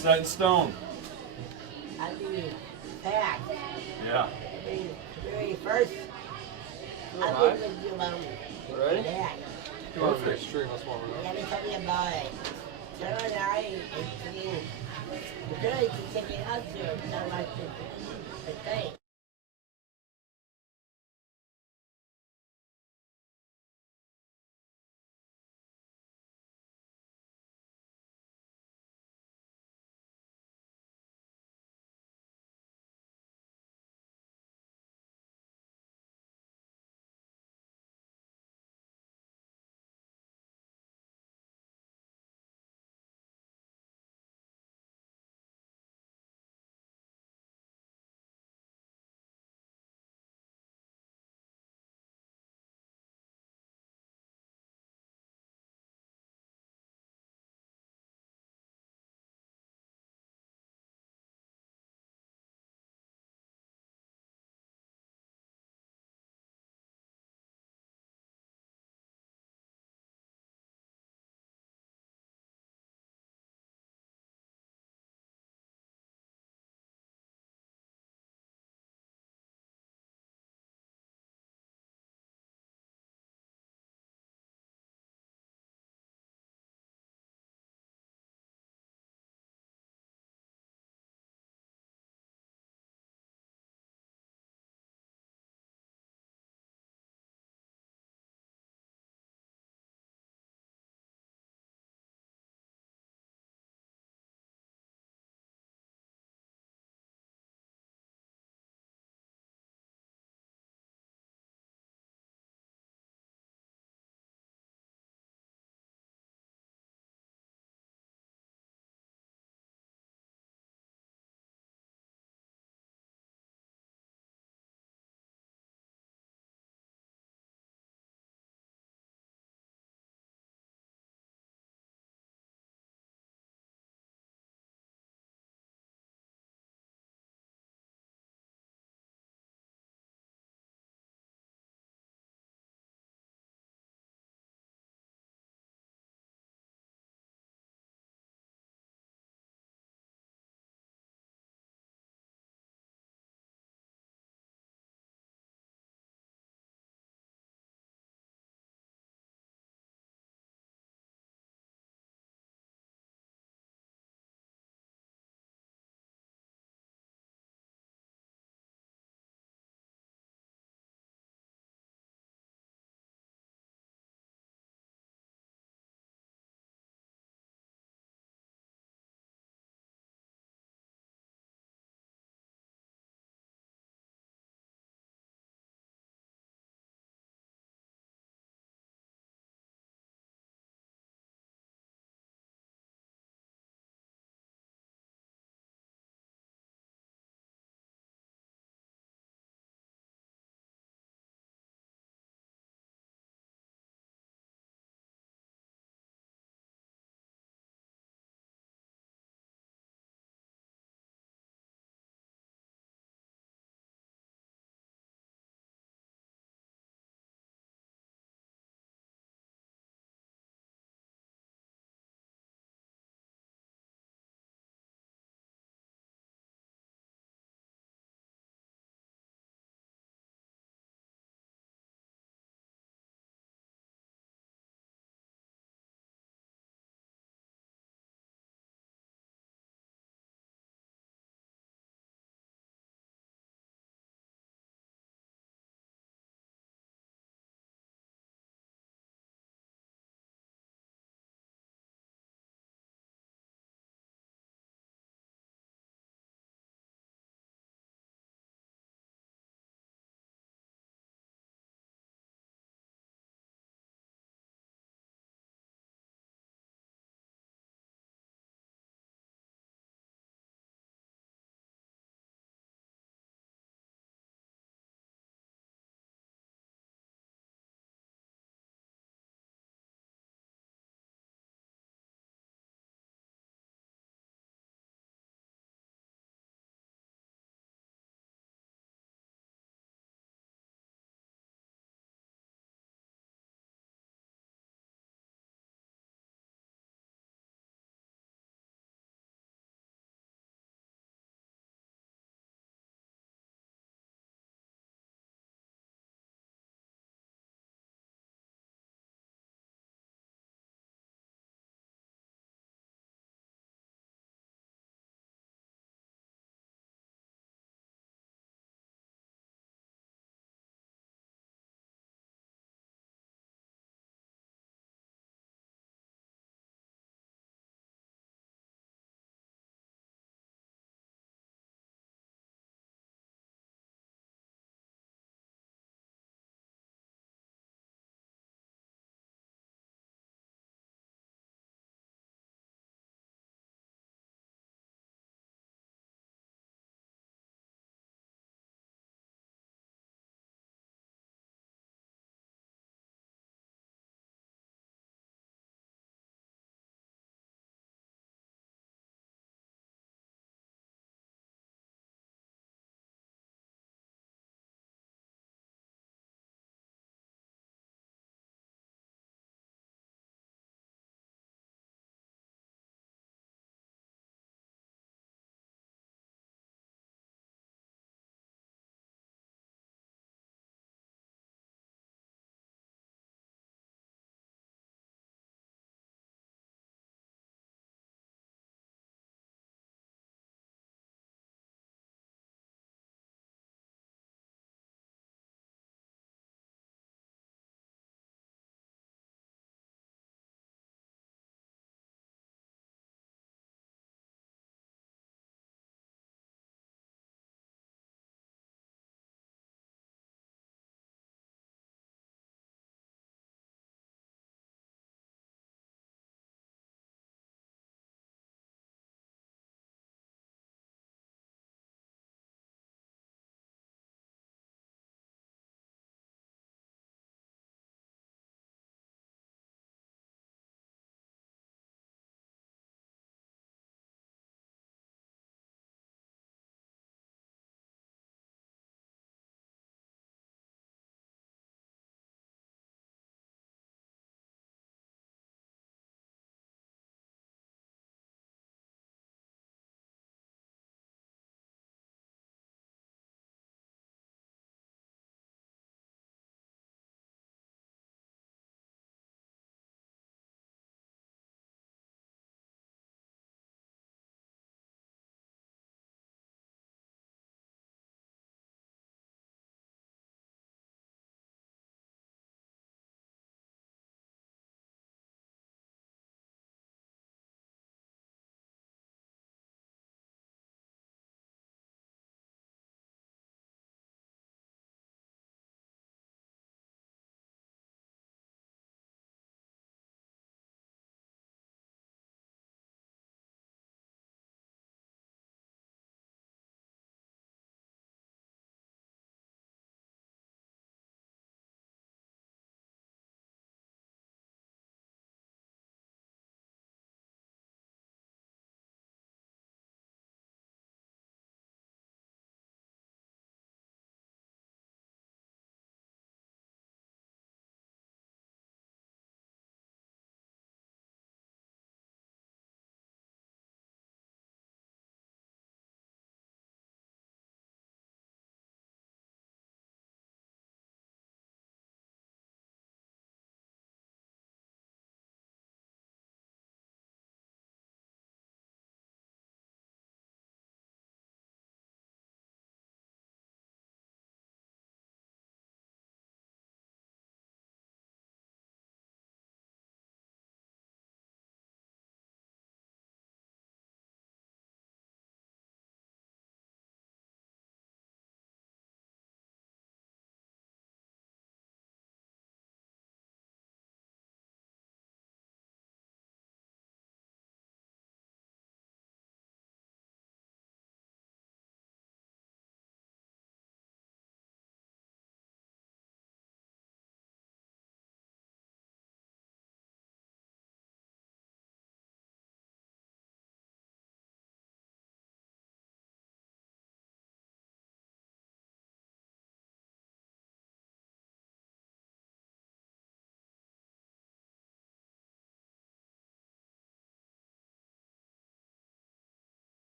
Set in stone. I'll be back. Yeah. Very first. I'll be with you, Mom. Ready? Dad. You want to extreme, that's what we're Let me tell you about it. Sarah and I, we're going to take it out to so much to think.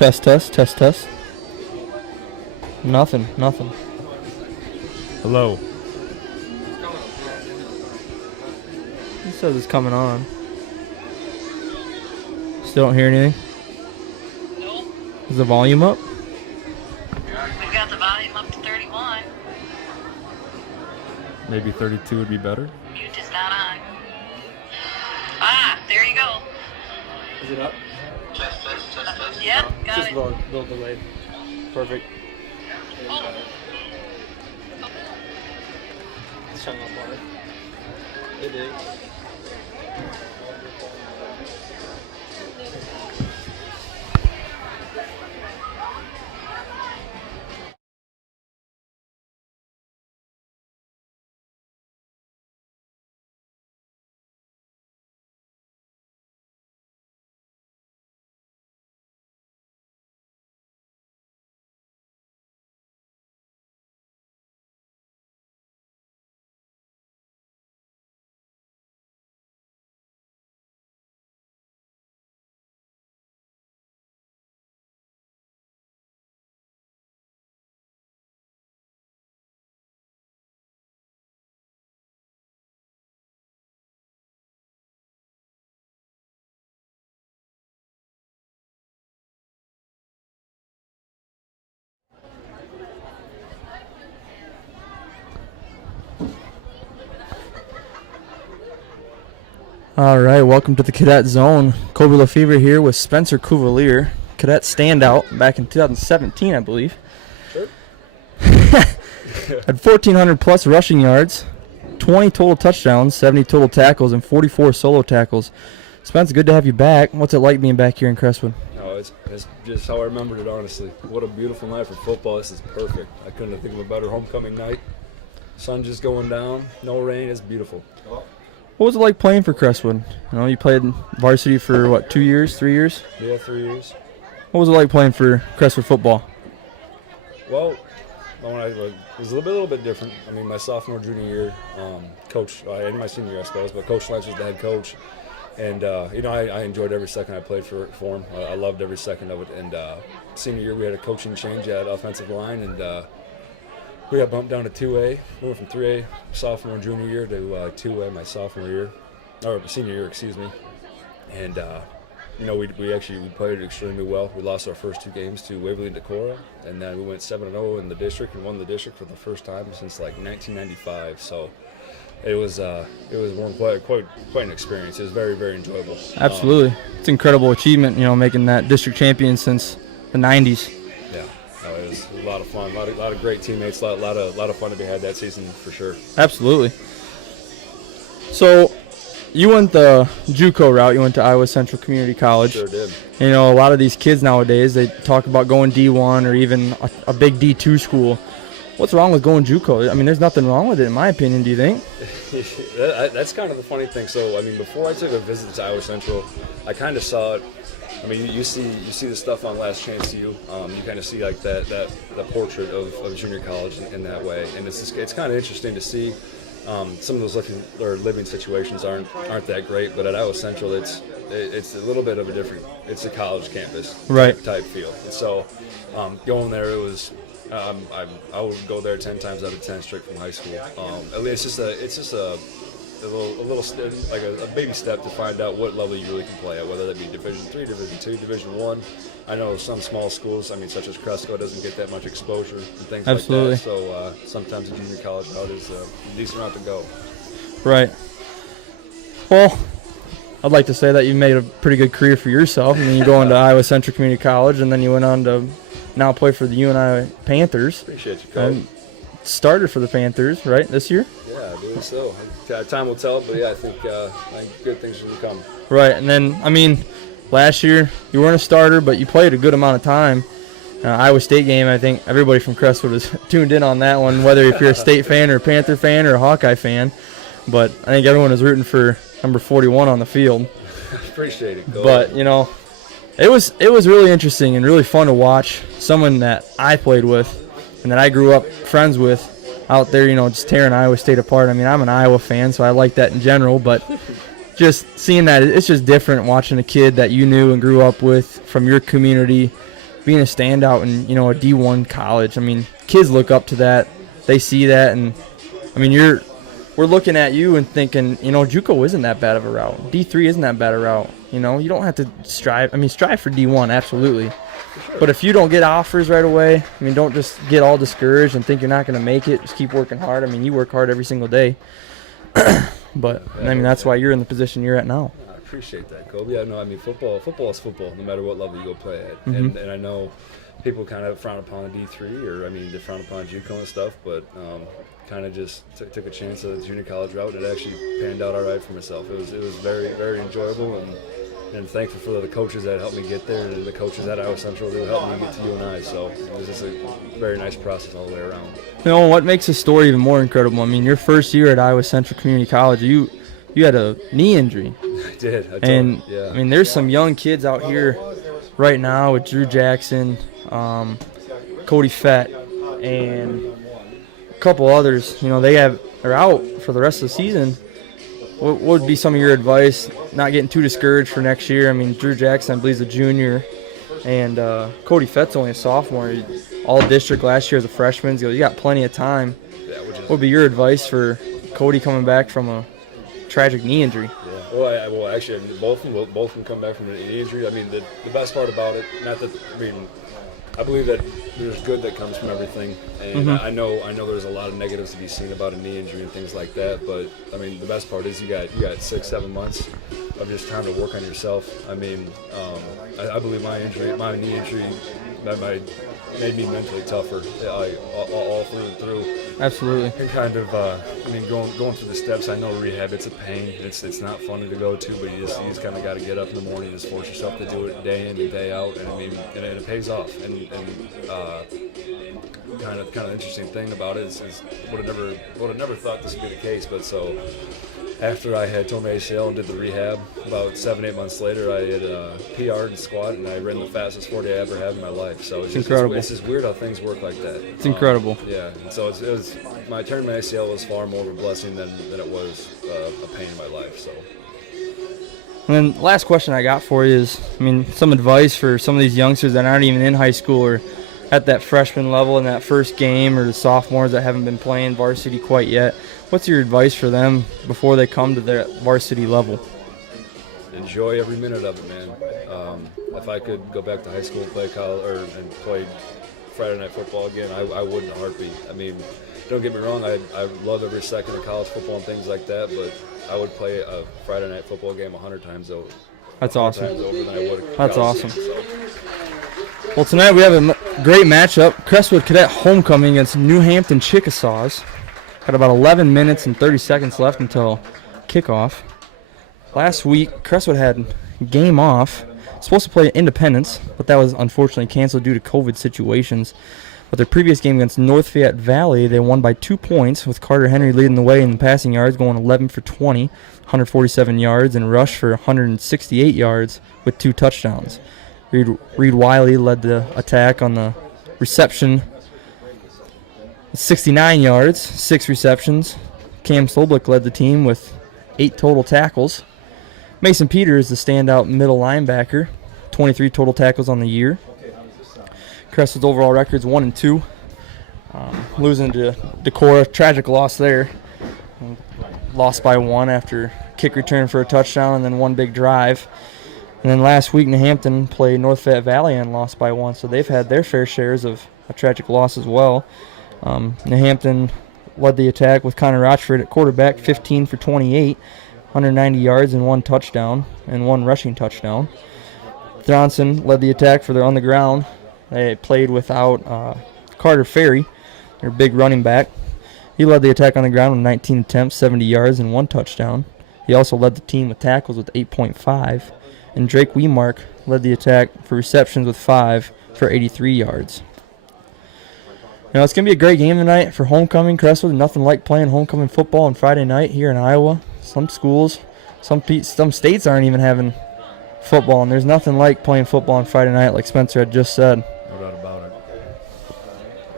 Test, test, test, test. Nothing. Hello. He says it's coming on. Still don't hear anything? Nope. Is the volume up? We've got the volume up to 31. Maybe 32 would be better. Mute is not on. Ah, there you go. Is it up? Yep, got Just it. a little delayed. Perfect. Oh, It's hung up on it. It is. All right, welcome to the Cadet Zone. Kobe Lefevre here with Spencer Cuvalier, Cadet standout back in 2017, I believe. Sure. Had 1,400 plus rushing yards, 20 total touchdowns, 70 total tackles, and 44 solo tackles. Spencer, good to have you back. What's it like being back here in Crestwood? Oh, it's just how I remembered it, honestly. What a beautiful night for football. This is perfect. I couldn't think of a better homecoming night. Sun just going down, no rain. It's beautiful. What was it like playing for Crestwood? You know, you played varsity for, what, 2 years, 3 years? Yeah, 3 years. What was it like playing for Crestwood football? Well, it was a little bit different. I mean, my sophomore, junior year, coach, and my senior year, I suppose, but Coach Lance was the head coach. And, I enjoyed every second I played for him. I loved every second of it. And senior year, we had a coaching change at offensive line, and we got bumped down to 2A. We went from 3A sophomore and junior year to 2A my sophomore year, or senior year, excuse me. And, we played extremely well. We lost our first 2 games to Waverly and Decorah, and then we went 7-0 in the district and won the district for the first time since like 1995. So it was quite an experience. It was very, very enjoyable. Absolutely. It's an incredible achievement, making that district champion since the 90s. Yeah, it was a lot of fun. A lot of great teammates. A lot of fun to be had that season for sure. Absolutely. So you went the Juco route. You went to Iowa Central Community College. Sure did. A lot of these kids nowadays, they talk about going D1 or even a big D2 school. What's wrong with going Juco? I mean, there's nothing wrong with it, in my opinion. Do you think? That's kind of the funny thing. So, I mean, before I took a visit to Iowa Central, I kind of saw it. I mean, you see the stuff on Last Chance U. You kind of see like the portrait of junior college in that way, and it's kind of interesting to see. Some of those living situations aren't that great, but at Iowa Central, it's a little bit of a different. It's a college campus type feel. And so, going there, it was. I would go there 10 times out of 10 straight from high school. It's just a little step, like a baby step to find out what level you really can play at, whether that be Division III, Division II, Division I. I know some small schools, such as Crestwood, doesn't get that much exposure and things Absolutely. like that. So sometimes a junior college route is a decent route to go. Right. Well, I'd like to say that you made a pretty good career for yourself. I mean, you go into Iowa Central Community College, and then you went on to now play for the UNI Panthers. Appreciate you, Coach. Started for the Panthers, right, this year? Yeah, I believe so. Time will tell, but yeah, I think good things will come. Right, and then, last year you weren't a starter, but you played a good amount of time. Iowa State game, I think everybody from Crestwood was tuned in on that one, whether if you're a State fan or a Panther fan or a Hawkeye fan. But I think everyone was rooting for number 41 on the field. Appreciate it, Coach. But, it was really interesting and really fun to watch someone that I played with and that I grew up friends with out there, just tearing Iowa State apart. I mean, I'm an Iowa fan, so I like that in general, but just seeing that, it's just different watching a kid that you knew and grew up with from your community being a standout in, you know, a D1 college. I mean, kids look up to that. They see that, and I mean, we're looking at you and thinking, you know, JUCO isn't that bad of a route. D3 isn't that bad a route. You know, you don't have to strive. I mean, strive for D1, absolutely. But if you don't get offers right away, I mean, don't just get all discouraged and think you're not going to make it. Just keep working hard. I mean, you work hard every single day. But, I mean, that's why you're in the position you're at now. I appreciate that, Kobe. Yeah, no, I mean, football is football, no matter what level you go play at. Mm-hmm. And I know people kind of frown upon D3, or, I mean, they frown upon JUCO and stuff, but kind of just took a chance at the junior college route, and it actually panned out all right for myself. It was very, very enjoyable, and thankful for the coaches that helped me get there, and the coaches at Iowa Central who helped me get to UNI. So it was just a very nice process all the way around. You know, what makes the story even more incredible, I mean, your first year at Iowa Central Community College, you had a knee injury. I did. Yeah. I mean, there's some young kids out here right now with Drew Jackson, Cody Fett, and a couple others. You know, they're out for the rest of the season. What would be some of your advice, not getting too discouraged for next year? I mean, Drew Jackson, I believe, is a junior, and Cody Fett's only a sophomore. All district last year as a freshman. So you got plenty of time. Yeah, what would be your advice for Cody coming back from a tragic knee injury? Yeah. Well, actually, both of them come back from a knee injury. I mean, the best part about it, I believe that there's good that comes from everything, and Mm-hmm. I know there's a lot of negatives to be seen about a knee injury and things like that. But I mean, the best part is you got 6-7 months of just trying to work on yourself. I mean, I believe my knee injury, made me mentally tougher, all through and through. Absolutely. And kind of, going through the steps. I know rehab, it's a pain. It's not fun to go to, but you just kind of got to get up in the morning, just force yourself to do it day in and day out, and I mean, and it pays off. And kind of interesting thing about it is would have never thought this would be the case, but so. After I had torn my ACL and did the rehab, about 7-8 months later, I had PR'd and squat, and I ran the fastest 40 I ever had in my life. So it's incredible. It's just weird how things work like that. It's incredible. Yeah, and so it was my turn my ACL was far more of a blessing than it was a pain in my life. So. And then last question I got for you is, I mean, some advice for some of these youngsters that aren't even in high school or at that freshman level in that first game, or the sophomores that haven't been playing varsity quite yet. What's your advice for them before they come to their varsity level? Enjoy every minute of it, man. If I could go back to high school and play and play Friday night football again, I would in a heartbeat. I mean, don't get me wrong, I love every second of college football and things like that, but I would play a Friday night football game 100 times over. That's awesome. Times over than I would a That's college awesome. season, so. Well, tonight we have a great matchup. Crestwood Cadet homecoming against New Hampton Chickasaws. Got about 11 minutes and 30 seconds left until kickoff. Last week, Crestwood had game off. Supposed to play Independence, but that was unfortunately canceled due to COVID situations. But their previous game against North Fayette Valley, they won by 2 points, with Carter Henry leading the way in passing yards, going 11 for 20, 147 yards, and Rush for 168 yards with 2 touchdowns. Reed Wiley led the attack on the reception, 69 yards, 6 receptions. Cam Sloblick led the team with 8 total tackles. Mason Peters, the standout middle linebacker, 23 total tackles on the year. Crestwood's overall record's 1-2. Losing to Decorah, tragic loss there. Lost by 1 after kick return for a touchdown and then 1 big drive. And then last week, New Hampton played North Fayette Valley and lost by 1, so they've had their fair shares of a tragic loss as well. New Hampton led the attack with Connor Rochford at quarterback, 15 for 28, 190 yards and 1 touchdown and 1 rushing touchdown. Thronson led the attack for their on the ground. They played without Carter Ferry, their big running back. He led the attack on the ground with 19 attempts, 70 yards and 1 touchdown. He also led the team with tackles with 8.5. And Drake Weemark led the attack for receptions with 5 for 83 yards. You know, it's going to be a great game tonight for homecoming. Crestwood, nothing like playing homecoming football on Friday night here in Iowa. Some schools, some states aren't even having football, and there's nothing like playing football on Friday night, like Spencer had just said. No doubt about it.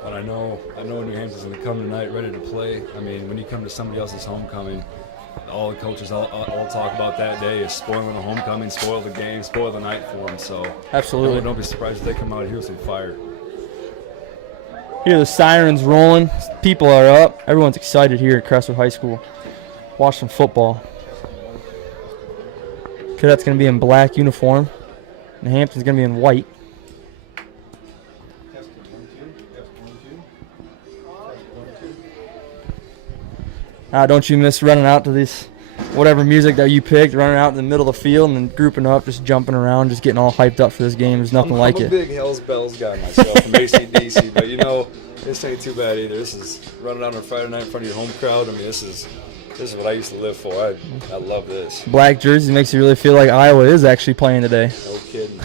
And I know New Hampton's going to come tonight ready to play. I mean, when you come to somebody else's homecoming, all the coaches all talk about that day is spoiling the homecoming, spoil the game, spoil the night for them. So Absolutely. don't be surprised if they come out here with some fire. Hear the sirens rolling. People are up. Everyone's excited here at Crestwood High School. Watch some football. Cadets going to be in black uniform, and Hampton's going to be in white. Don't you miss running out to this, whatever music that you picked, running out in the middle of the field and then grouping up, just jumping around, just getting all hyped up for this game. There's nothing like I'm it. a big Hells Bells guy myself from AC/DC, but this ain't too bad either. This is running out on a Friday night in front of your home crowd. I mean, this is what I used to live for. I love this. Black jersey makes you really feel like Iowa is actually playing today. No kidding.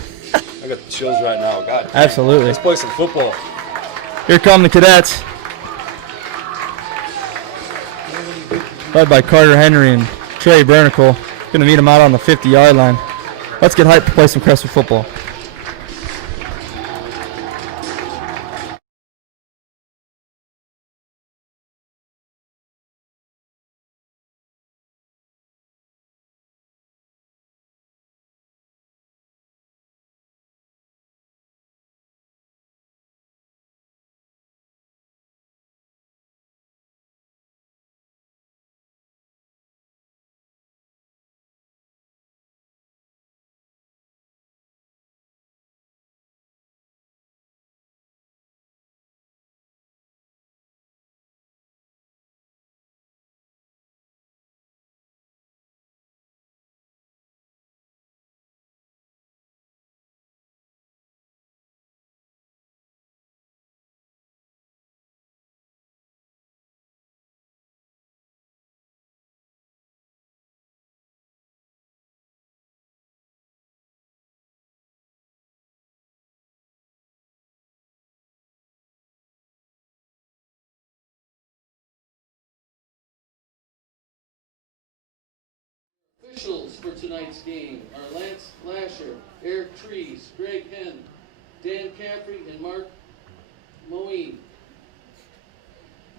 I got the chills right now. God. Absolutely. Let's play some football. Here come the Cadets. Led by Carter Henry and Trey Bernicle. Going to meet them out on the 50-yard line. Let's get hyped to play some Crestwood football. Officials for tonight's game are Lance Lasher, Eric Trees, Greg Henn, Dan Caffrey, and Mark Moeen.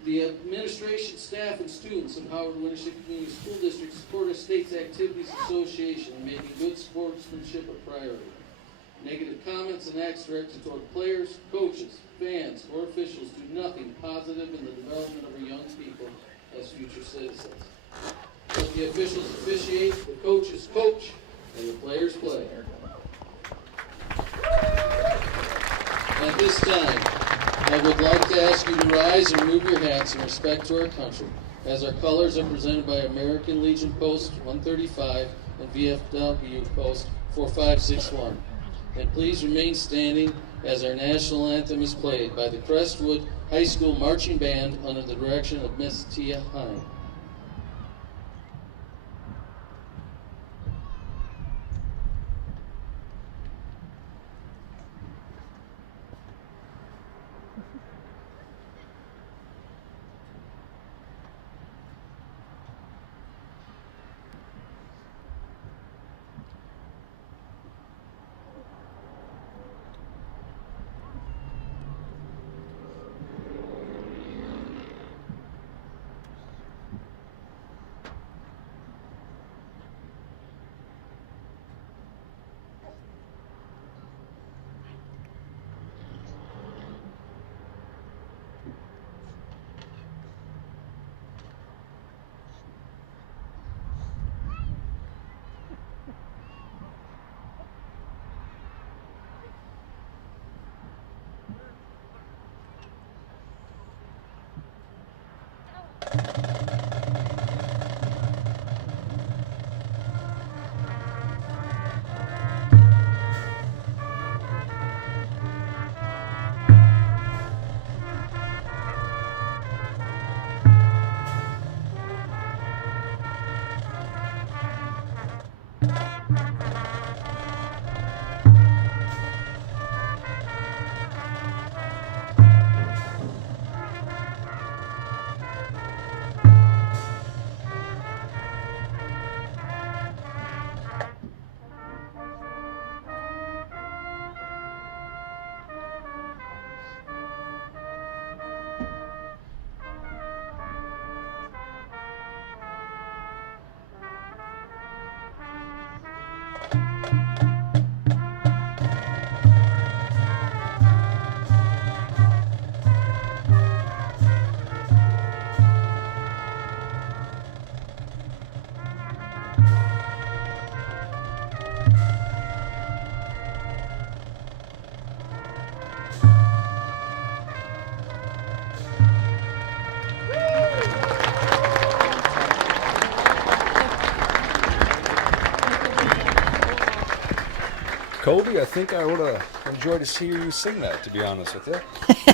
The administration, staff, and students of Howard Winnebago Community School District support our state's activities association in making good sportsmanship a priority. Negative comments and acts directed toward players, coaches, fans, or officials do nothing positive in the development of our young people as future citizens. Let the officials officiate, the coaches coach, and the players play. At this time, I would like to ask you to rise and remove your hats in respect to our country, as our colors are presented by American Legion Post 135 and VFW Post 4561. And please remain standing as our national anthem is played by the Crestwood High School Marching Band under the direction of Miss Tia Hine. Kobe, I think I would have enjoyed to hear you sing that, to be honest with you.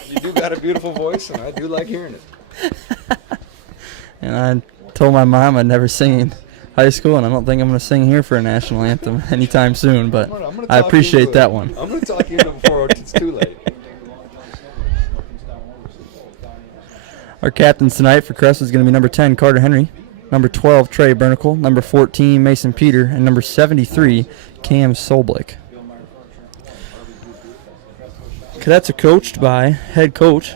You do got a beautiful voice, and I do like hearing it. And I told my mom I'd never sing in high school, and I don't think I'm going to sing here for a national anthem anytime soon, but I'm gonna I talk appreciate you into that it. one. I'm going to talk you into it before it's too late. Our captains tonight for Crestwood is going to be number 10, Carter Henry, number 12, Trey Bernicle, number 14, Mason Peter, and number 73, Cam Solblick. Cadets are coached by head coach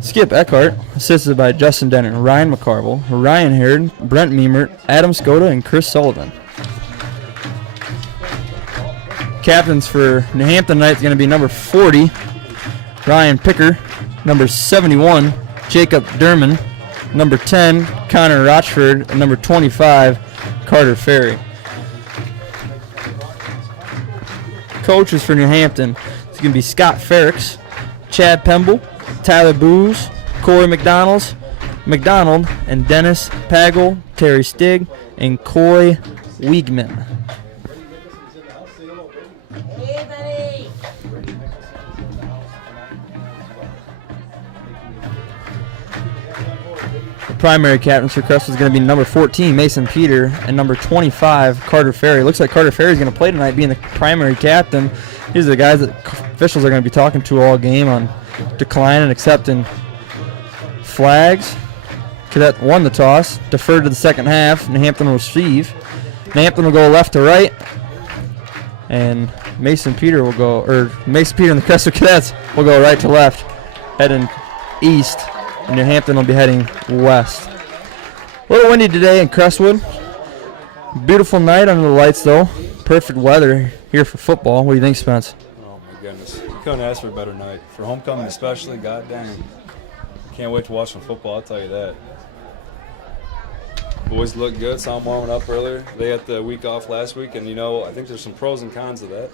Skip Eckhart, assisted by Justin Denner, Ryan McCarville, Ryan Harrod, Brent Meemert, Adam Skoda, and Chris Sullivan. Captains for New Hampton tonight is going to be number 40, Ryan Picker, number 71, Jacob Derman, number 10, Connor Rochford, and number 25, Carter Ferry. Coaches for New Hampton, it's going to be Scott Ferricks, Chad Pemble, Tyler Booz, Corey McDonald, and Dennis Pagel, Terry Stig, and Coy Wiegman. Hey, buddy. The primary captains for Crestwood is going to be number 14, Mason Peter, and number 25, Carter Ferry. Looks like Carter Ferry is going to play tonight, being the primary captain. These are the guys that officials are going to be talking to all game on declining and accepting flags. Cadet won the toss, deferred to the second half. New Hampton will receive. New Hampton will go left to right, and Mason Peter and the Crestwood Cadets will go right to left, heading east. And New Hampton will be heading west. A little windy today in Crestwood. Beautiful night under the lights, though. Perfect weather here for football. What do you think, Spence? Oh, my goodness. You couldn't ask for a better night. For homecoming especially, god dang. Can't wait to watch some football, I'll tell you that. Boys look good. Saw them warming up earlier. They had the week off last week, and, I think there's some pros and cons of that.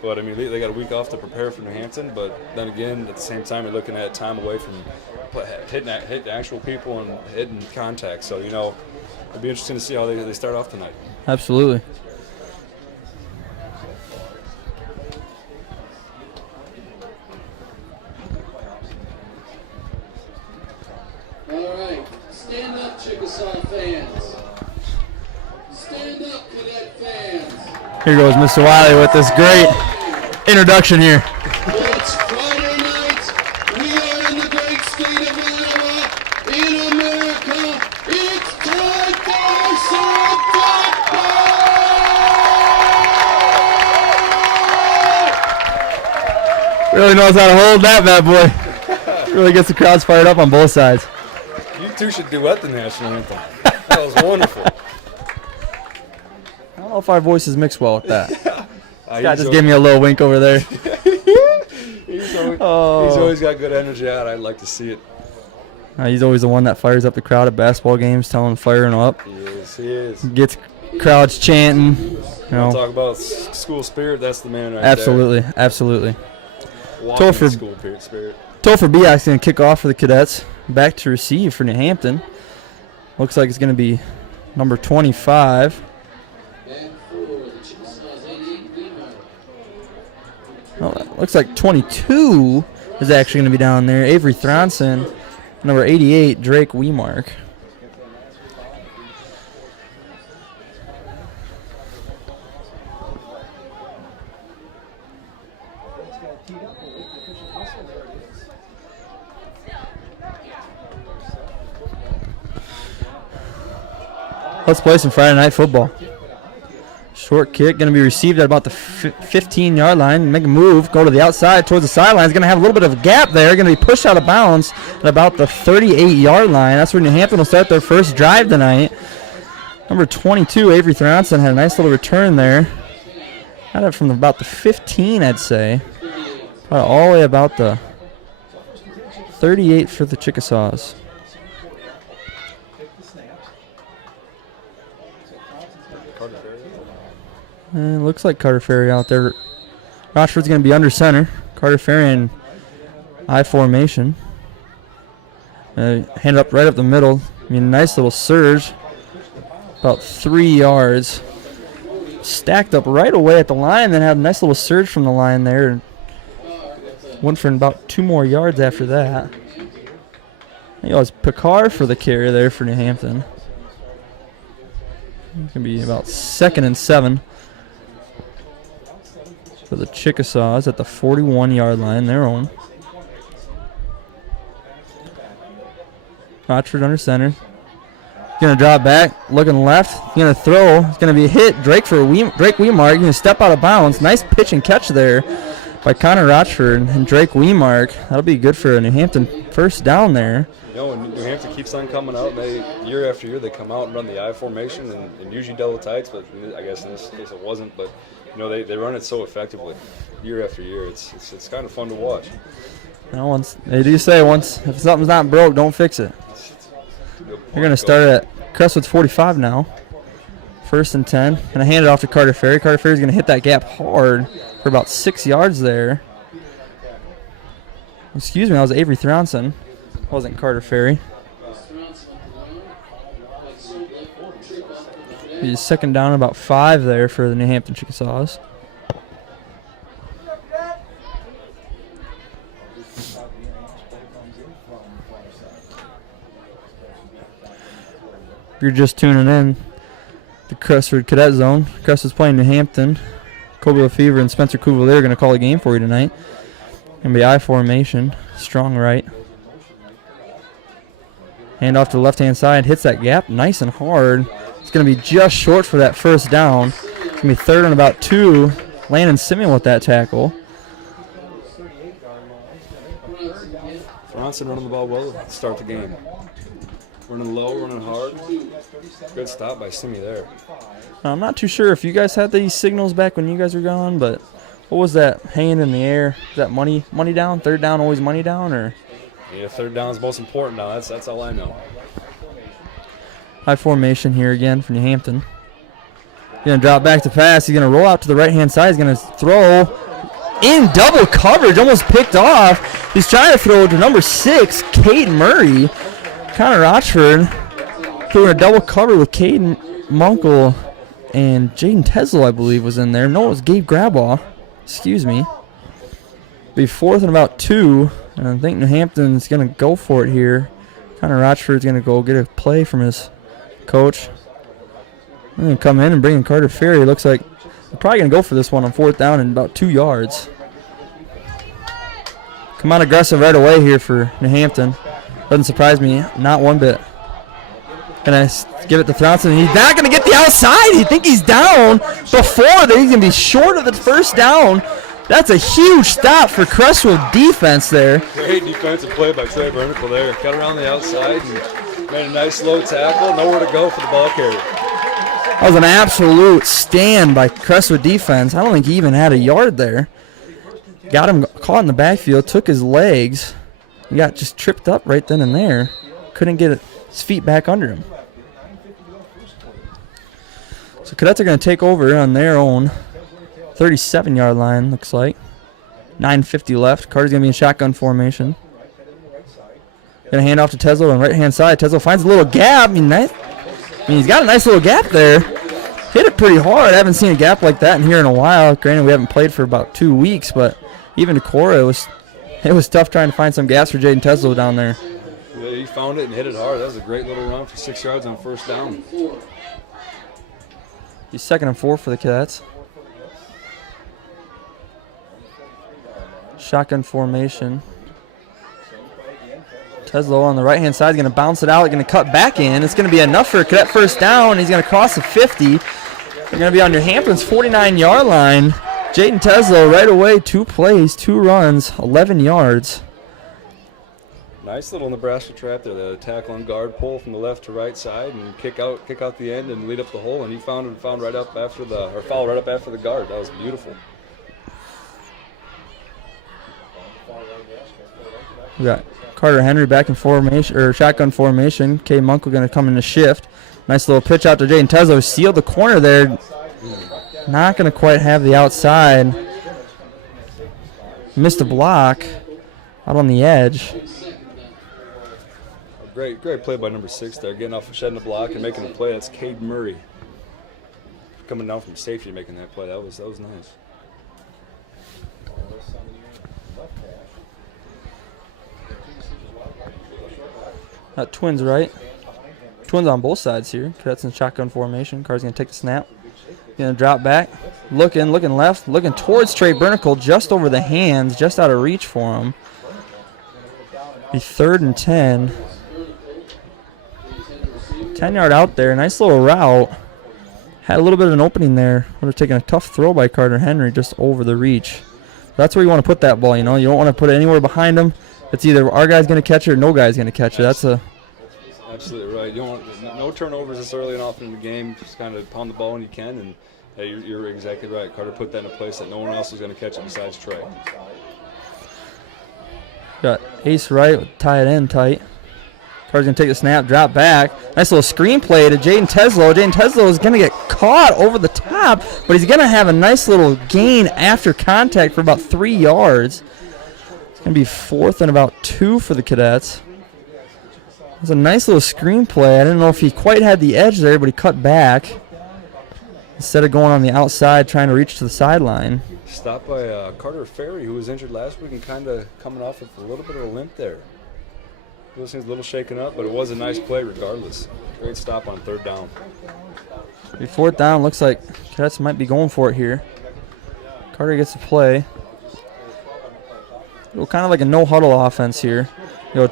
But, they got a week off to prepare for New Hampton. But then again, at the same time, you're looking at time away from hitting actual people and hitting contact. So, it'll be interesting to see how they start off tonight. Absolutely. All right, stand up, Chickasaw fans. Stand up, Cadet fans. Here goes Mr. Wiley with this great introduction here. It's Friday night. We are in the great state of Iowa, in America. It's time for some football! Really knows how to hold that bad boy. Really gets the crowds fired up on both sides. You two should duet the national anthem. That was wonderful. I don't know if our voices mix well with that. Scott just He's gave me a little wink over there. He's always got good energy out. I'd like to see it. He's always the one that fires up the crowd at basketball games, telling them fire them up. He is. Gets crowds chanting. Talk about school spirit, that's the man right Absolutely. there. Walking Walking school spirit. Topher Biak's going to kick off for the Cadets. Back to receive for New Hampton. Looks like it's going to be number 25. And for the Chickasaws, 88 Weimar. Oh, looks like 22 is actually going to be down there. Avery Thronson. Number 88, Drake Wemark. Let's play some Friday night football. Short kick, going to be received at about the 15-yard line. Make a move, go to the outside towards the sideline. Going to have a little bit of a gap there. Going to be pushed out of bounds at about the 38-yard line. That's where New Hampton will start their first drive tonight. Number 22, Avery Thronson, had a nice little return there. Had it from about the 15, I'd say. All the way about the 38 for the Chickasaws. And it looks like Carter Ferry out there. Rochford's going to be under center. Carter Ferry in I formation. Hand up right up the middle. I mean, nice little surge. About 3 yards. Stacked up right away at the line, then had a nice little surge from the line there. Went for about 2 more yards after that. I think it was Picard for the carry there for New Hampton. It's going to be about 2nd and 7 for the Chickasaws at the 41-yard line, their own. Rochford under center. Going to drop back, looking left. Going to throw. It's going to be a hit. Drake Weemark. Going to step out of bounds. Nice pitch and catch there by Connor Rochford and Drake Weemark. That'll be good for a New Hampton first down there. You know, when New Hampton keeps on coming out, year after year they come out and run the I formation and usually double tights, but I guess in this case it wasn't. But you know, they run it so effectively year after year. It's kind of fun to watch. You know, they do say if something's not broke, don't fix it. You're going to start at Crestwood's 45 now. 1st and 10. Going to hand it off to Carter Ferry. Carter Ferry's going to hit that gap hard for about 6 yards there. Excuse me, that was Avery Thronson. Wasn't Carter Ferry. He's 2nd down, about 5 there for the New Hampton Chickasaws. If you're just tuning in, the Crestwood Cadet Zone. Crestwood's playing New Hampton. Cobra Fever and Spencer Cuvalier are going to call a game for you tonight. Going to be I formation, strong right. Hand off to the left-hand side, hits that gap nice and hard. It's going to be just short for that first down. It's going to be 3rd and about 2. Landon Simeon with that tackle. Bronson running the ball well to start the game. Running low, running hard. Good stop by Simi there. I'm not too sure if you guys had these signals back when you guys were gone, but what was that hanging in the air? Is that money down? 3rd down always money down, or? Yeah, 3rd down is most important now. That's all I know. High formation here again for New Hampton. Going to drop back to pass. He's going to roll out to the right-hand side. He's going to throw in double coverage. Almost picked off. He's trying to throw to number 6, Cade Murray. Connor Rochford doing a double cover with Caden Munkle and Jaden Tesla, I believe, was in there. No, it was Gabe Grabaugh. Excuse me. Be 4th and about 2. And I think New Hampton's going to go for it here. Connor Rochford's going to go get a play from his coach. I'm going to come in and bring in Carter Ferry. Looks like they're probably going to go for this one on 4th down and about 2 yards. Come out aggressive right away here for New Hampton. Doesn't surprise me, not one bit. Gonna give it to Thronson. He's not gonna get the outside. You think he's down before that. He's gonna be short of the first down. That's a huge stop for Crestwood defense there. Great defensive play by Trey Bernicle there. Cut around the outside and made a nice low tackle. Nowhere to go for the ball carrier. That was an absolute stand by Crestwood defense. I don't think he even had a yard there. Got him caught in the backfield, took his legs. He got just tripped up right then and there. Couldn't get his feet back under him. So Cadets are going to take over on their own 37-yard line, looks like. 9:50 left. Carter's going to be in shotgun formation. Going to hand off to Teslo on the right-hand side. Teslo finds a little gap. I mean, he's got a nice little gap there. Hit it pretty hard. I haven't seen a gap like that in here in a while. Granted, we haven't played for about 2 weeks, but even to Cora, it was tough trying to find some gaps for Jaden Teslo down there. Yeah, he found it and hit it hard. That was a great little run for 6 yards on 1st down. He's 2nd and 4 for the Cadets. Shotgun formation. Teslo on the right-hand side is going to bounce it out. Going to cut back in. It's going to be enough for a Cadet first down. He's going to cross the 50. They're going to be on New Hampton's 49-yard line. Jaden Teslo right away, 2 plays, 2 runs, 11 yards. Nice little Nebraska trap there. The tackle and guard pull from the left to right side and kick out the end and lead up the hole. And he found right up after foul right up after the guard. That was beautiful. We got Carter Henry back in formation or shotgun formation. Kay Munkle going to come in the shift. Nice little pitch out to Jaden Teslo. Sealed the corner there. Not going to quite have the outside. Missed a block out on the edge. Great play by number 6 there, getting off, shedding the block and making the play. That's Cade Murray coming down from safety making that play. That was nice. Twins, right? Twins on both sides here. Cadets in shotgun formation. Carter's going to take the snap. Going to drop back. Looking left. Looking towards Trey Bernicle. Just over the hands. Just out of reach for him. Be 3rd and 10. 10-yard out there. Nice little route. Had a little bit of an opening there. Would have taken a tough throw by Carter Henry just over the reach. That's where you want to put that ball, you know. You don't want to put it anywhere behind him. It's either our guy's going to catch it or no guy's going to catch it. That's absolutely right. You don't want no turnovers this early and often in the game. Just kind of pound the ball when you can. And hey, you're exactly right. Carter put that in a place that no one else was going to catch it besides Trey. Got Ace right, tie it in tight. Carter's going to take the snap, drop back. Nice little screen play to Jaden Teslo. Jaden Teslo is going to get caught over the top, but he's going to have a nice little gain after contact for about 3 yards. It's going to be 4th and about 2 for the Cadets. It was a nice little screen play. I didn't know if he quite had the edge there, but he cut back instead of going on the outside trying to reach to the sideline. Stopped by Carter Ferry, who was injured last week and kind of coming off with a little bit of a limp there. Those things a little shaken up, but it was a nice play regardless. Great stop on 3rd down. 4th down. Looks like Cadets might be going for it here. Carter gets the play. Kind of like a no-huddle offense here.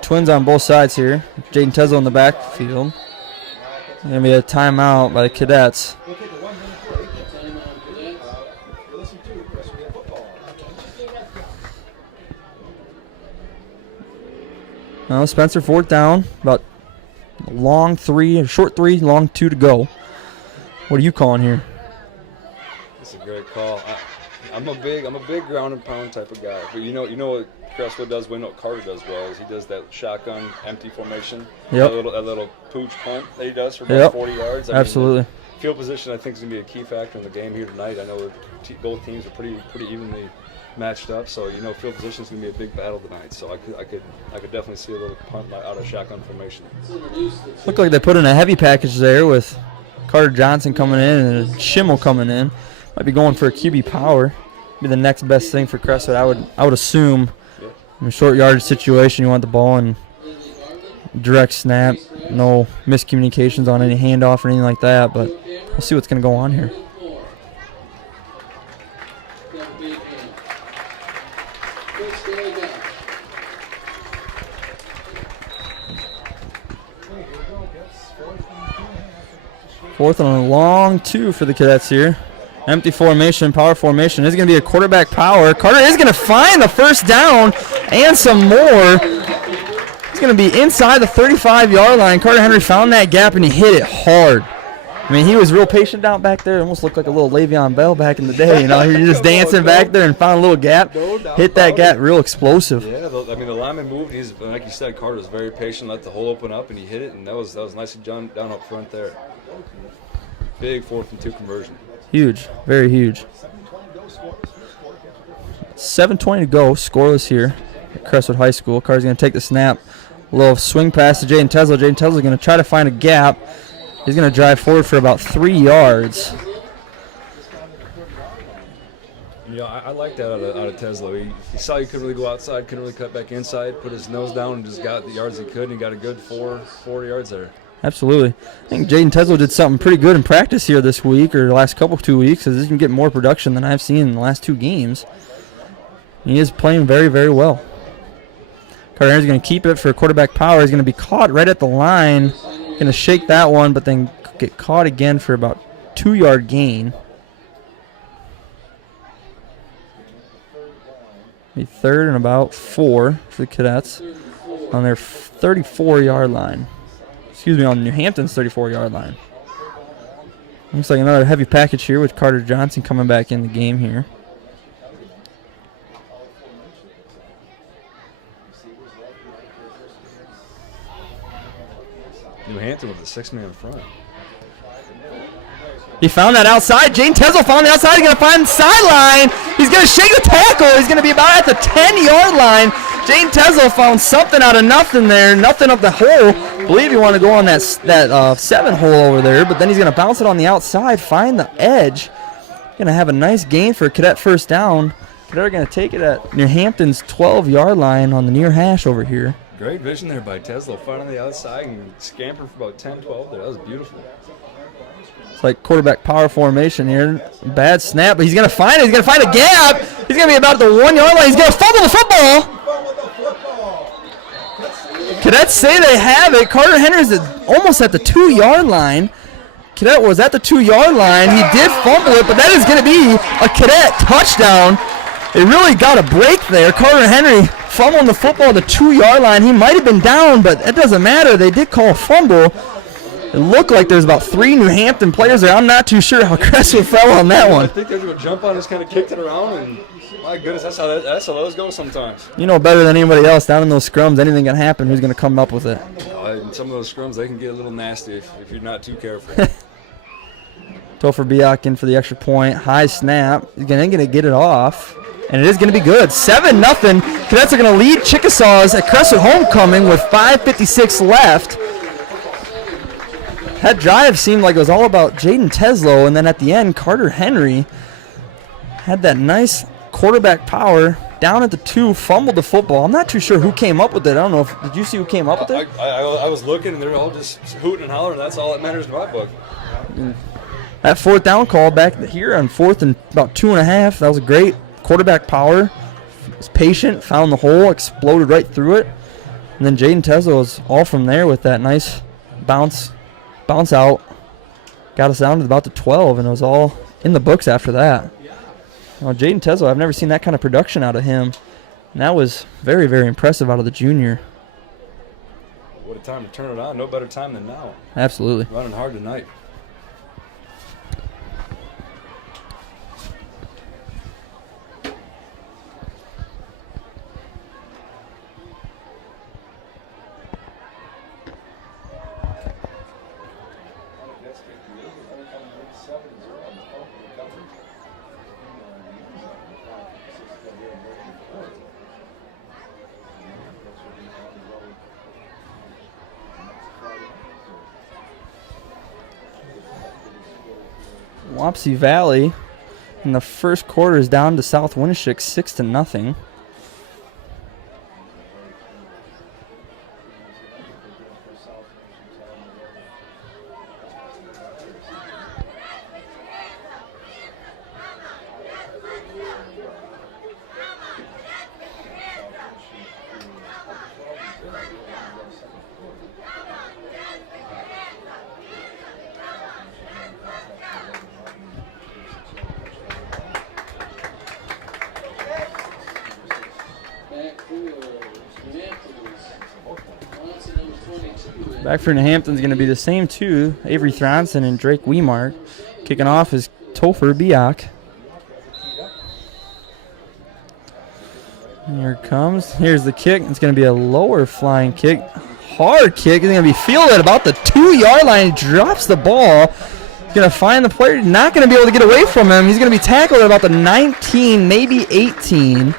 Twins on both sides here. Jaden Teslo in the backfield. Going to be a timeout by the Cadets. Well, Spencer, 4th down. About long 3, short 3, long 2 to go. What are you calling here? That's a great call. I'm a big ground and pound type of guy. But you know what Crestwood does well, what Carter does well is he does that shotgun empty formation. Yep. That little pooch punt that he does for about 40 yards. Absolutely. Field position I think is going to be a key factor in the game here tonight. I know both teams are pretty evenly matched up, so field position is going to be a big battle tonight. So I could definitely see a little punt out of shotgun formation. Looked like they put in a heavy package there with Carter Johnson coming in and Schimmel coming in. Might be going for a QB power. Be the next best thing for Crestwood. I would assume. In a short yardage situation, you want the ball in direct snap, no miscommunications on any handoff or anything like that. But we'll see what's going to go on here. Fourth and a long 2 for the Cadets here. Empty formation, power formation. This is going to be a quarterback power. Carter is going to find the 1st down and some more. He's going to be inside the 35-yard line. Carter Henry found that gap and he hit it hard. I mean, he was real patient down back there. It almost looked like a little Le'Veon Bell back in the day. You're just dancing back there and found a little gap. Hit that gap real explosive. Yeah, the lineman moved. He's like you said, Carter was very patient, let the hole open up, and he hit it, and that was nicely done down up front there. Big 4th and 2 conversion. Huge, very huge. 7:20 to go, scoreless here at Crestwood High School. Carter's going to take the snap. A little swing pass to Jaden Teslo. Jaden Teslo's going to try to find a gap. He's going to drive forward for about 3 yards. I like that out of Teslo. He saw he couldn't really go outside, couldn't really cut back inside, put his nose down and just got the yards he could, and he got a good 4 yards there. Absolutely. I think Jaden Teslo did something pretty good in practice here this week or the last 2 weeks, because he can get more production than I've seen in the last 2 games. He is playing very, very well. Carter Henry's going to keep it for quarterback power. He's going to be caught right at the line. Going to shake that one, but then get caught again for about 2-yard gain. Be 3rd and about 4 for the Cadets. on their 34-yard line. Excuse me, on New Hampton's 34-yard line. Looks like another heavy package here with Carter Johnson coming back in the game here. New Hampton with a 6-man front. He found that outside. Jaden Tesel found the outside. He's going to find the sideline. He's going to shake the tackle. He's going to be about at the 10-yard line. Jaden Tesel found something out of nothing there. Nothing up the hole. I believe you want to go on that 7 hole over there, but then he's going to bounce it on the outside, find the edge. Going to have a nice gain for a Cadet first down. Cadet are going to take it at New Hampton's 12-yard line on the near hash over here. Great vision there by Tesla. Find on the outside and scamper for about 10, 12 there. That was beautiful. It's like quarterback power formation here. Bad snap, but he's going to find it. He's going to find a gap. He's going to be about the 1-yard line. He's going to fumble the football. Cadets say they have it. Carter Henry's almost at the 2-yard line. Cadet was at the 2-yard line. He did fumble it, but that is going to be a Cadet touchdown. It really got a break there. Carter Henry fumbling the football at the 2-yard line. He might have been down, but it doesn't matter. They did call a fumble. It looked like there's about 3 New Hampton players there. I'm not too sure how Crestwood fell on that one. I think they're going to jump on, just kind of kicked it around, and my goodness, that's how those go sometimes. You know better than anybody else, down in those scrums, anything can happen. Who's going to come up with it? In some of those scrums, they can get a little nasty if you're not too careful. Topher Biak in for the extra point. High snap. He's going to get it off. And it is going to be good. 7-0. Cadets are going to lead Chickasaws at Crestwood Homecoming with 5:56 left. That drive seemed like it was all about Jaden Teslow, and then at the end, Carter Henry had that nice quarterback power down at the 2, fumbled the football. I'm not too sure who came up with it. I don't know did you see who came up with it? I was looking, and they were all just hooting and hollering. That's all that matters in my book. That 4th down call back here on 4th and about 2.5. That was a great quarterback power. Was patient, found the hole, exploded right through it. And then Jaden Teslow was all from there with that nice bounce out. Got us down to about the 12, and it was all in the books after that. Now, Jaden Teslow, I've never seen that kind of production out of him. And that was very, very impressive out of the junior. What a time to turn it on. No better time than now. Absolutely. Running hard tonight. Wapsie Valley in the first quarter is down to South Winneshiek 6-0. Back for New Hampton's going to be the same 2, Avery Thronson and Drake Wemark. Kicking off is Topher Biak. Here it comes. Here's the kick. It's going to be a lower flying kick. Hard kick. It's going to be fielded about the 2-yard line. He drops the ball. He's going to find the player. Not going to be able to get away from him. He's going to be tackled at about the 19, maybe 18.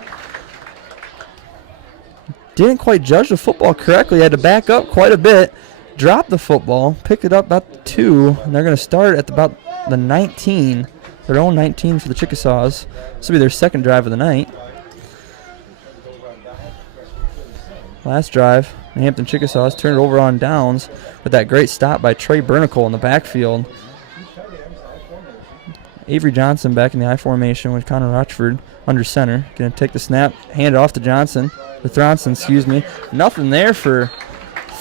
Didn't quite judge the football correctly. Had to back up quite a bit. Drop the football. Pick it up about the 2. And they're going to start at about the 19. Their own 19 for the Chickasaws. This will be their second drive of the night. Last drive, New Hampton Chickasaws turned it over on downs with that great stop by Trey Bernicle in the backfield. Avery Johnson back in the I formation with Connor Rochford under center. Going to take the snap, hand it off to Thronson, excuse me. Nothing there for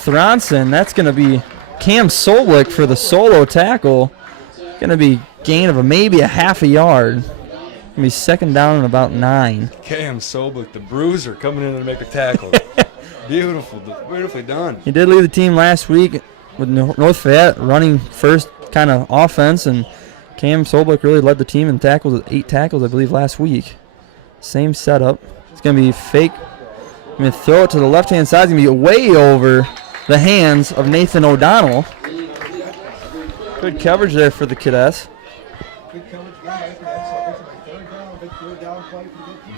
Thronson. That's going to be Cam Solik for the solo tackle. Going to be gain of maybe a half a yard. Going to be second down and about 9. Cam Solik, the bruiser, coming in to make a tackle. Beautifully done. He did lead the team last week with North Fayette running first kind of offense, and Cam Solbeck really led the team in tackles with 8 tackles, I believe, last week. Same setup. It's going to be fake. I'm going to throw it to the left-hand side. It's going to be way over the hands of Nathan O'Donnell. Good coverage there for the Cadets.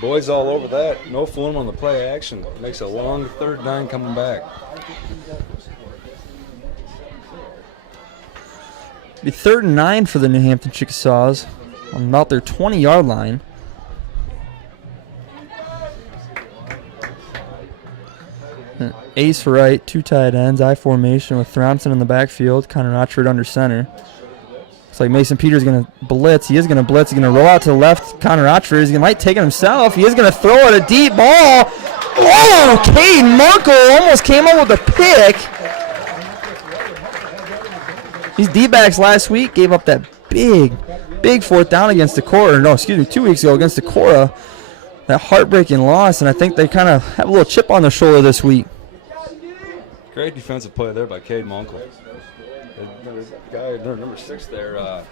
Boys all over that. No fooling on the play action. Makes a long 3rd down coming back. Be 3rd and 9 for the New Hampton Chickasaws on about their 20-yard line. Ace for right, 2 tight ends, I formation with Thronson in the backfield, Connor Rochford under center. Looks like Mason Peters is going to blitz. He is going to blitz. He's going to roll out to the left. Connor Rochford is might take it himself. He is going to throw it a deep ball. Oh, Caden Markle almost came up with a pick. These D-backs last week gave up that big 4th down against Decorah. No, excuse me, 2 weeks ago against Decorah. That heartbreaking loss, and I think they kind of have a little chip on their shoulder this week. Great defensive play there by Cade Monkle. The guy, number 6 there,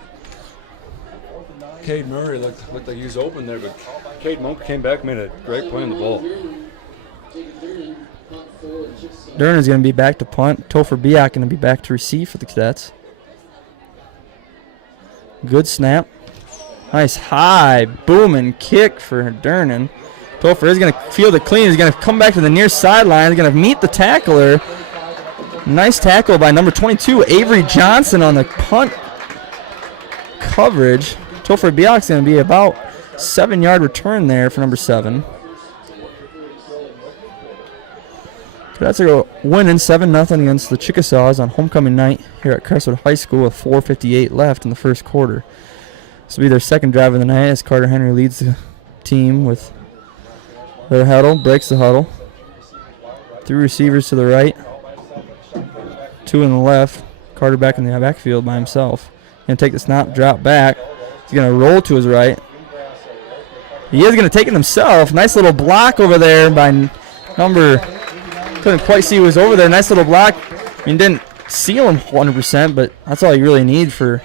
Cade Murray looked like he was open there, but Cade Monkle came back, made a great play on the ball. Dernan's going to be back to punt. Topher Biak going to be back to receive for the Cadets. Good snap. Nice high booming kick for Dernan. Topher is going to field it clean. He's going to come back to the near sideline. He's going to meet the tackler. Nice tackle by number 22, Avery Johnson, on the punt coverage. Topher Biak's going to be about 7-yard return there for number 7. Cadets are winning 7-0 against the Chickasaws on homecoming night here at Crestwood High School with 4:58 left in the first quarter. This will be their 2nd drive of the night as Carter Henry leads the team with their huddle, breaks the huddle. 3 receivers to the right, 2 in the left. Carter back in the backfield by himself. Going to take the snap, drop back. He's going to roll to his right. He is going to take it himself. Nice little block over there by number... Couldn't quite see who was over there. Nice little block. I mean, didn't seal him 100%, but that's all you really need for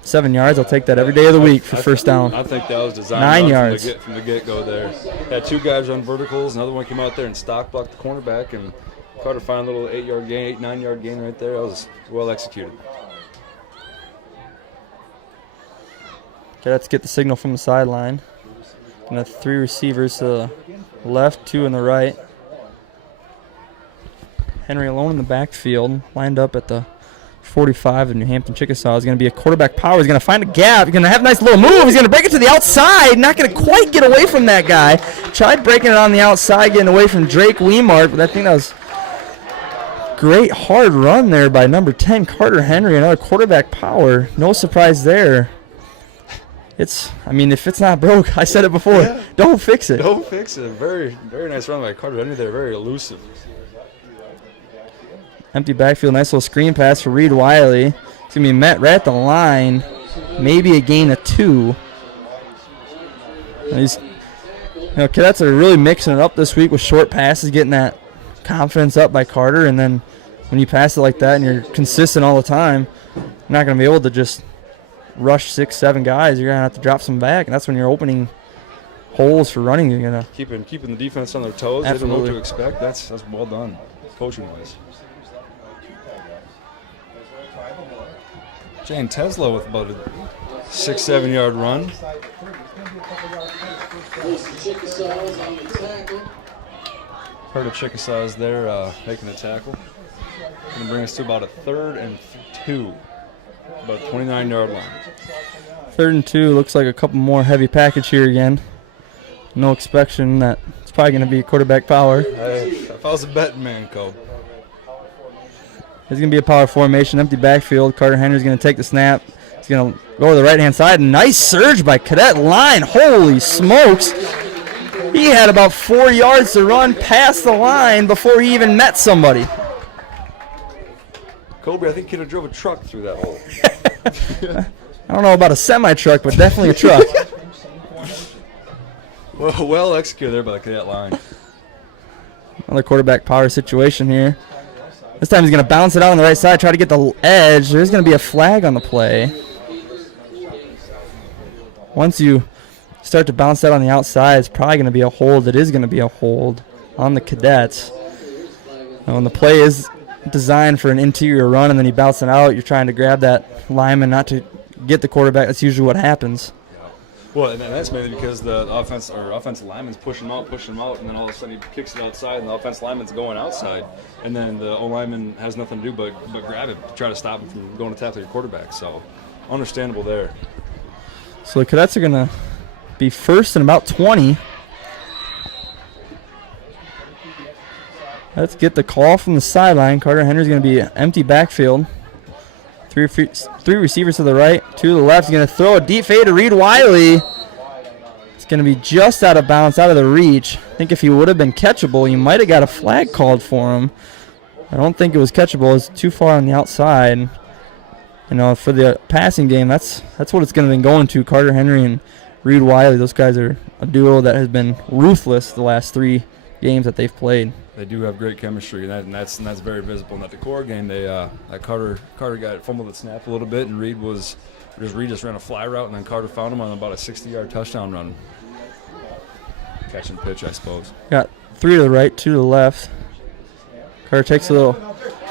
7 yards. I'll take that every day of the week for first down. I think that was designed 9 yards from the get-go there. Had 2 guys run verticals. Another one came out there and stock blocked the cornerback, and Carter found a little 8-yard gain, 9-yard gain right there. That was well executed. Okay, let's get the signal from the sideline. And the 3 receivers to the left, 2 in the right. Henry alone in the backfield, lined up at the 45 of New Hampton Chickasaw. Is going to be a quarterback power. He's going to find a gap. He's going to have a nice little move. He's going to break it to the outside. Not going to quite get away from that guy. Tried breaking it on the outside, getting away from Drake Weimart, but I think that was great hard run there by number 10, Carter Henry. Another quarterback power. No surprise there. I mean, if it's not broke, I said it before, don't fix it. Don't fix it. Very, very nice run by Carter Henry there. Very elusive. Empty backfield, nice little screen pass for Reed Wiley. It's going to be met right at the line. Maybe a gain of 2. Cadets are really mixing it up this week with short passes, getting that confidence up by Carter. And then when you pass it like that and you're consistent all the time, you're not going to be able to just rush 6-7 guys. You're going to have to drop some back, and that's when you're opening holes for running. You're going to keeping the defense on their toes. Absolutely. They don't know what to expect. That's well done, coaching-wise. Jane Tesla with about a 6-7 yard run. Heard of Chickasaws there making the tackle. Going to bring us to about a 3rd and 2. About a 29-yard line. 3rd and 2. Looks like a couple more heavy package here again. No expectation that it's probably going to be quarterback power. If I was a betting man, Cole. It's going to be a power formation, empty backfield. Carter Henry's going to take the snap. He's going to go to the right-hand side. Nice surge by Cadet Line. Holy smokes. He had about 4 yards to run past the line before he even met somebody. Kobe, I think he could have drove a truck through that hole. I don't know about a semi-truck, but definitely a truck. Well executed there by the Cadet Line. Another quarterback power situation here. This time he's going to bounce it out on the right side, try to get the edge. There's going to be a flag on the play. Once you start to bounce that on the outside, it's probably going to be a hold. It is going to be a hold on the Cadets. When the play is designed for an interior run and then you bounce it out, you're trying to grab that lineman not to get the quarterback. That's usually what happens. Well, and that's mainly because the offensive lineman's pushing him out, and then all of a sudden he kicks it outside, and the offensive lineman's going outside, and then the O-lineman has nothing to do but grab it to try to stop him from going to tackle your quarterback. So, understandable there. So the Cadets are going to be first and about 20. Let's get the call from the sideline. Carter Henry's going to be empty backfield. Three receivers to the right, two to the left. He's going to throw a deep fade to Reed Wiley. It's going to be just out of bounds, out of the reach. I think if he would have been catchable, he might have got a flag called for him. I don't think it was catchable. It was too far on the outside. You know, for the passing game, that's what it's going to be going to. Carter Henry and Reed Wiley. Those guys are a duo that has been ruthless the last 3 games that they've played. They do have great chemistry, and that's very visible in that decor game. They Carter got fumbled the snap a little bit, and Reed just ran a fly route, and then Carter found him on about a 60-yard touchdown run. Catch and pitch, I suppose. Got 3 to the right, 2 to the left. Carter takes a little.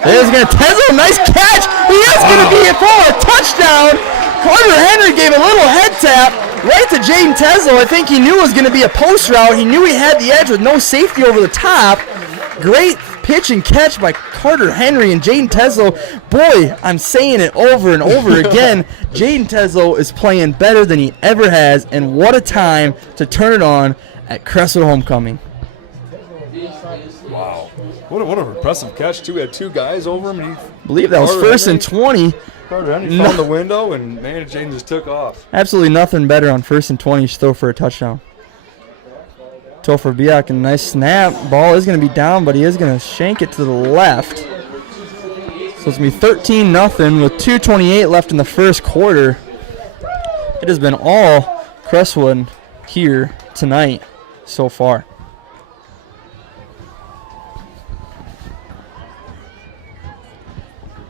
There's going to Tesla, nice catch. He is going to be it for a touchdown. Carter Henry gave a little head tap right to Jaden Teslo. I think he knew it was going to be a post route. He knew he had the edge with no safety over the top. Great pitch and catch by Carter Henry and Jaden Teslo. Boy, I'm saying it over and over again. Jaden Teslo is playing better than he ever has, and what a time to turn it on at Crestwood Homecoming. Wow. What an impressive catch, too. He had 2 guys over him. And I believe that was first and 20. Carter Henry found the window, and man, Jaden just took off. Absolutely nothing better on first and 20 to throw for a touchdown. Topher Biak, a nice snap. Ball is going to be down, but he is going to shank it to the left. So it's going to be 13-0 with 2:28 left in the first quarter. It has been all Crestwood here tonight so far.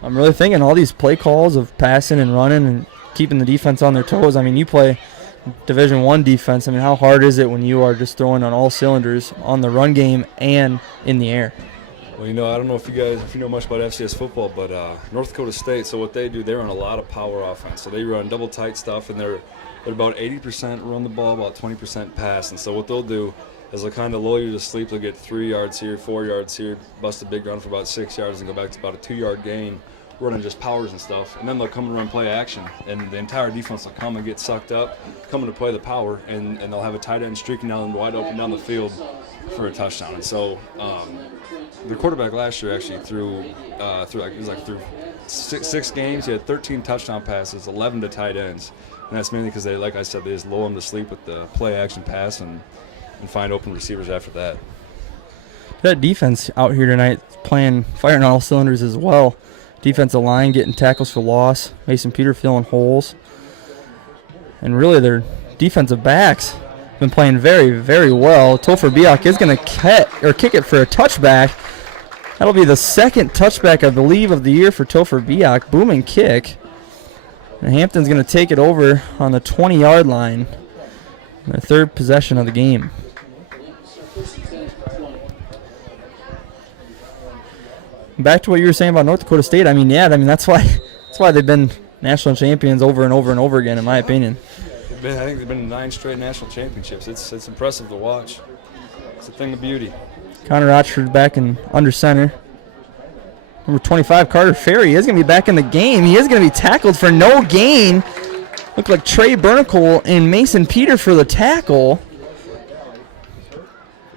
I'm really thinking all these play calls of passing and running and keeping the defense on their toes. I mean, you play Division I defense. I mean, how hard is it when you are just throwing on all cylinders on the run game and in the air? Well, I don't know if you know much about FCS football, but North Dakota State, so what they do, they run a lot of power offense. So they run double tight stuff, and they're about 80% run the ball, about 20% pass. And so what they'll do is they'll kind of lull you to sleep. They'll get 3 yards here, 4 yards here, bust a big run for about 6 yards, and go back to about a 2-yard gain, running just powers and stuff, and then they'll come and run play action, and the entire defense will come and get sucked up, coming to play the power, and they'll have a tight end streaking down wide open down the field for a touchdown. And so the quarterback last year actually threw 6 games. He had 13 touchdown passes, 11 to tight ends, and that's mainly because they, like I said, they just lull them to sleep with the play action pass and find open receivers after that. That defense out here tonight firing on all cylinders as well. Defensive line getting tackles for loss. Mason Peter filling holes. And really their defensive backs have been playing very, very well. Topher Biak is going to kick it for a touchback. That'll be the second touchback, I believe, of the year for Topher Biak. Booming kick. And Hampton's going to take it over on the 20-yard line. Their 3rd possession of the game. Back to what you were saying about North Dakota State. I mean, that's why they've been national champions over and over and over again, in my opinion. I think they've been 9 straight national championships. It's impressive to watch. It's a thing of beauty. Connor Rochford back in under center. Number 25, Carter Ferry, is going to be back in the game. He is going to be tackled for no gain. Looked like Trey Bernicle and Mason Peter for the tackle.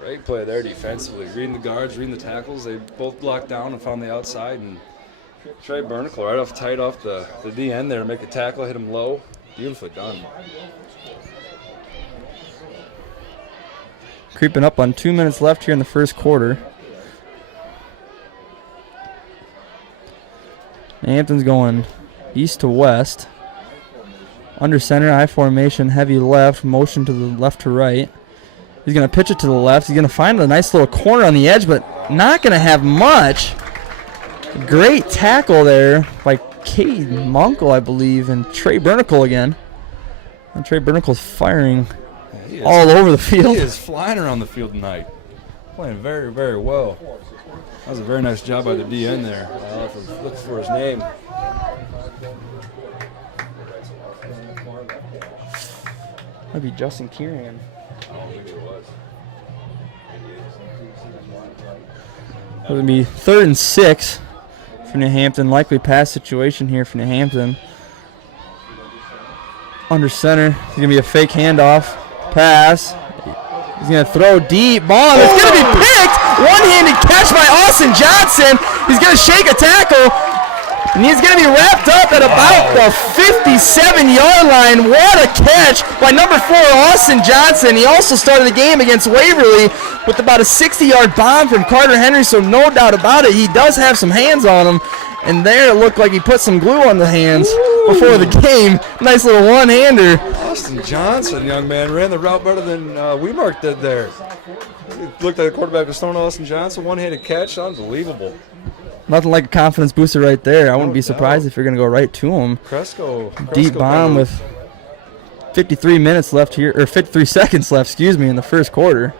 Great play there defensively. Reading the guards, reading the tackles. They both blocked down and found the outside. And Trey Bernicle right off tight off the D end there to make a tackle, hit him low. Beautifully done. Creeping up on 2 minutes left here in the first quarter. Hampton's going east to west. Under center, I formation, heavy left, motion to the left to right. He's going to pitch it to the left. He's going to find a nice little corner on the edge, but not going to have much. Great tackle there by Cade Munkle, I believe, and Trey Bernicle again. And Trey Bernicle's firing all over the field. He is flying around the field tonight. Playing very, very well. That was a very nice job by the DN there. Look for his name. Might be Justin Kieran. It's going to be 3rd and 6 for New Hampton. Likely pass situation here for New Hampton. Under center. It's going to be a fake handoff. Pass. He's going to throw deep. Ball. It's going to be picked. One-handed catch by Austin Johnson. He's going to shake a tackle. And he's going to be wrapped up at about the 57-yard line. What a catch by number 4, Austin Johnson. He also started the game against Waverly with about a 60-yard bomb from Carter Henry, so no doubt about it, he does have some hands on him. And there it looked like he put some glue on the hands before the game. Nice little one-hander. Austin Johnson, young man, ran the route better than Wemark did there. Looked like the quarterback was throwing Austin Johnson. One-handed catch. Unbelievable. Nothing like a confidence booster right there. I wouldn't be surprised if you're going to go right to him. Cresco Deep bomb with 53 minutes left here, or 53 seconds left, excuse me, in the first quarter.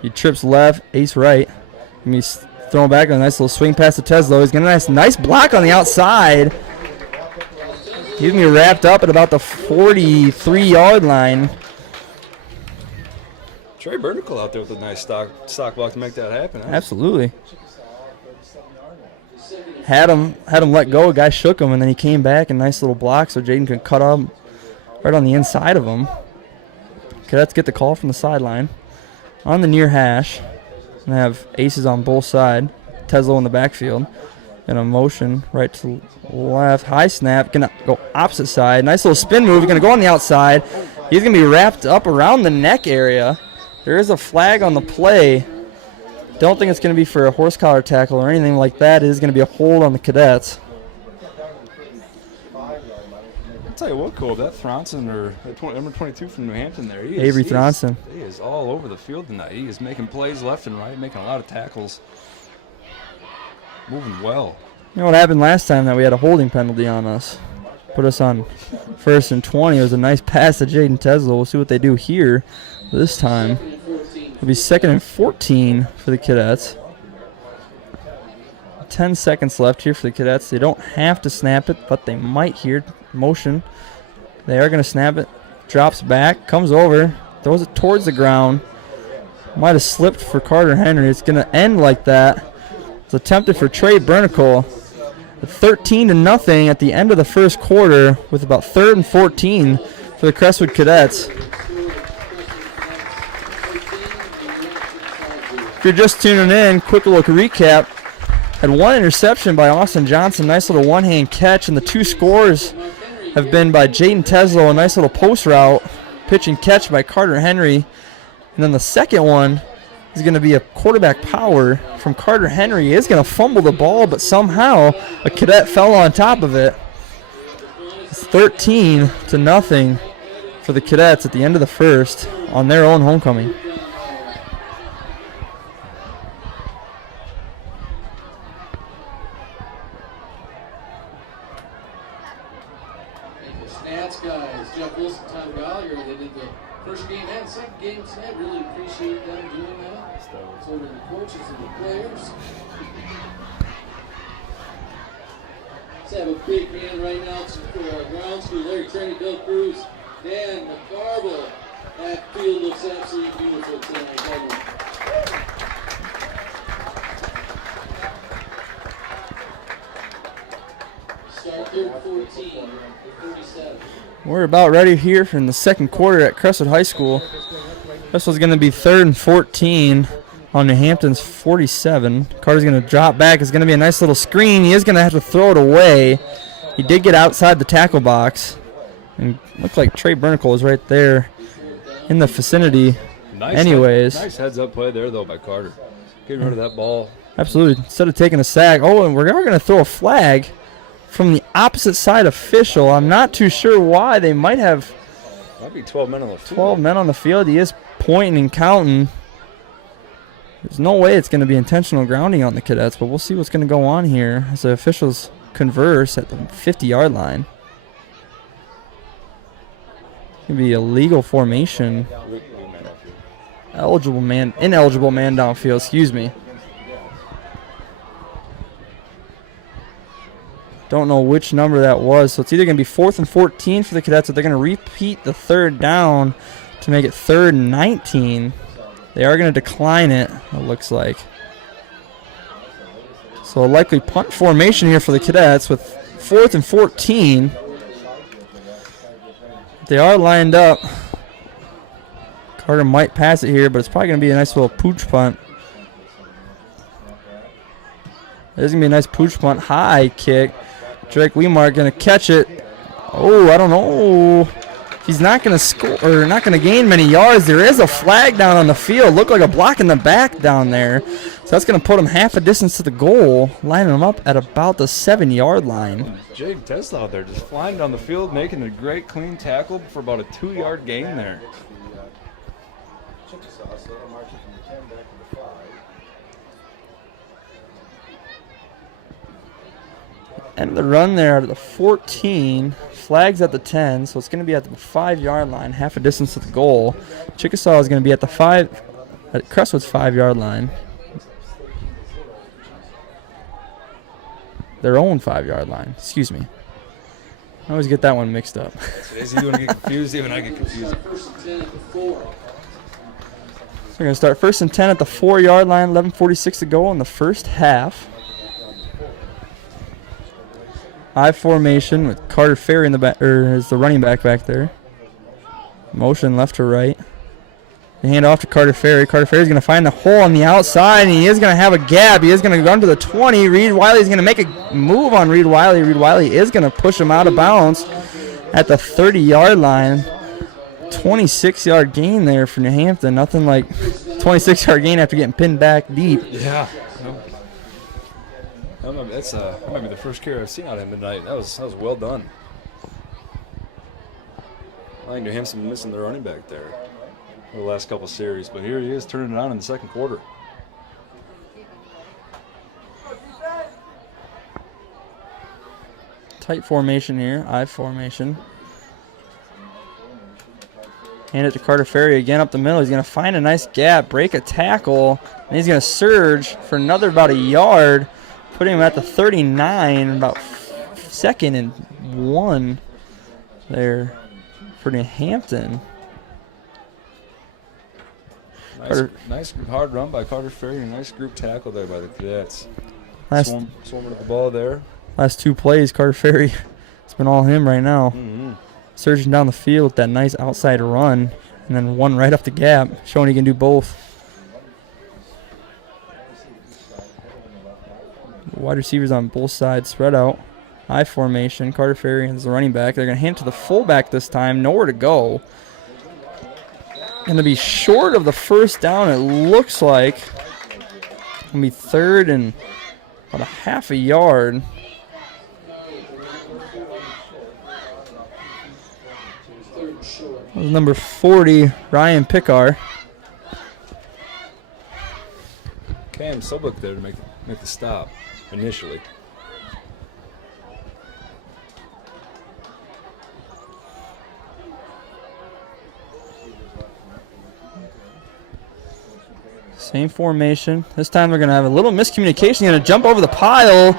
He trips left, ace right. And he's throwing back on a nice little swing pass to Teslo. He's got a nice block on the outside. He's going to be wrapped up at about the 43-yard line. Trey Bernicle out there with a nice stock block to make that happen. Absolutely. Had him let go. A guy shook him, and then he came back. A nice little block so Jaden could cut up right on the inside of him. Cadets get the call from the sideline. On the near hash, and have aces on both sides. Teslo in the backfield. And a motion right to left. High snap. Going to go opposite side. Nice little spin move. Going to go on the outside. He's going to be wrapped up around the neck area. There is a flag on the play. Don't think it's going to be for a horse collar tackle or anything like that. It is going to be a hold on the Cadets. I'll tell you what, Cole, that Thronson, or number 22 from New Hampton there, Avery Thronson. He is all over the field tonight. He is making plays left and right, making a lot of tackles. Moving well. You know what happened last time that we had a holding penalty on us? Put us on 1st and 20. It was a nice pass to Jaden Teslo. We'll see what they do here this time. It'll be 2nd and 14 for the Cadets. 10 seconds left here for the Cadets. They don't have to snap it, but they might here. Motion. They are going to snap it. Drops back, comes over, throws it towards the ground. Might have slipped for Carter Henry. It's going to end like that. It's attempted for Trey Bernicle. 13-0 at the end of the first quarter with about 3rd and 14 for the Crestwood Cadets. If you're just tuning in, quick look recap. Had one interception by Austin Johnson, nice little one-hand catch, and the 2 scores have been by Jaden Teslo, a nice little post route, pitch and catch by Carter Henry. And then the second one is going to be a quarterback power from Carter Henry. He is going to fumble the ball, but somehow a Cadet fell on top of it. It's 13-0 for the Cadets at the end of the first on their own homecoming. Snats guys, Jeff Wilson, Tom Gallagher, they did the first game and second game tonight. Really appreciate them doing that. So to the coaches and the players. Let's have a big hand right now for our ground school. Larry Training, Bill Cruz, Dan McCarville. That field looks absolutely beautiful tonight, doesn't it? Start 3rd 14, 37. We're about ready here in the second quarter at Crestwood High School. This was going to be 3rd and 14 on New Hampton's 47. Carter's going to drop back. It's going to be a nice little screen. He is going to have to throw it away. He did get outside the tackle box. And looked like Trey Bernicle was right there in the vicinity. Nice heads-up play there, though, by Carter. Getting rid of that ball. Absolutely. Instead of taking a sack. Oh, and we're going to throw a flag from the opposite side official. I'm not too sure why. They might have Might be 12 men on the field. 12 men on the field. He is pointing and counting. There's no way it's going to be intentional grounding on the Cadets, but we'll see what's going to go on here as the officials converse at the 50-yard line. It's going to be a legal formation. Ineligible man downfield, excuse me. Don't know which number that was, so it's either going to be 4th and 14 for the Cadets, or they're going to repeat the third down to make it 3rd and 19. They are going to decline it, it looks like. So a likely punt formation here for the Cadets with 4th and 14. They are lined up. Carter might pass it here, but it's probably going to be a nice little pooch punt. There's going to be a nice pooch punt. High kick. Drake Wemark going to catch it. Oh, I don't know. He's not going to score or not going to gain many yards. There is a flag down on the field. Looked like a block in the back down there. So that's going to put him half a distance to the goal, lining him up at about the 7-yard line. Jake Tesla out there just flying down the field, making a great clean tackle for about a 2-yard gain there. End of the run there at the 14. Flags at the 10, so it's going to be at the 5-yard line, half a distance to the goal. Chickasaw is going to be at the at Crestwood's 5-yard line. Their own 5-yard line, excuse me. I always get that one mixed up. It's easy when I get confused, even I get confused. So we're going to start 1st and 10 at the 4-yard line, 11:46 to go in the first half. I formation with Carter Ferry in the back, or is the running back there. Motion left to right. They hand off to Carter Ferry. Carter Ferry is going to find the hole on the outside, and he is going to have a gap. He is going to run to the 20. Reed Wiley is going to make a move on Reed Wiley. Reed Wiley is going to push him out of bounds at the 30-yard line. 26-yard gain there for New Hampton. Nothing like 26-yard gain after getting pinned back deep. Yeah. That might be the first carry I've seen out of him tonight. That was well done. I think New Hampton missing their running back there for the last couple series, but here he is turning it on in the second quarter. Tight formation here, I formation. Hand it to Carter Ferry again up the middle. He's going to find a nice gap, break a tackle, and he's going to surge for another about a yard, putting him at the 39, about 2nd and 1 there for New Hampton. Nice hard run by Carter Ferry, and a nice group tackle there by the Cadets. Swarming at the ball there. Last 2 plays, Carter Ferry, it's been all him right now. Mm-hmm. Surging down the field with that nice outside run, and then one right up the gap, showing he can do both. Wide receivers on both sides, spread out. I formation, Carter Ferry is the running back. They're going to hand it to the fullback this time, nowhere to go. Going to be short of the first down, it looks like. Going to be 3rd and about a half a yard. That was number 40, Ryan Pickar. Cam Sobuk there to make the stop initially. Same formation. This time we're going to have a little miscommunication. He's going to jump over the pile,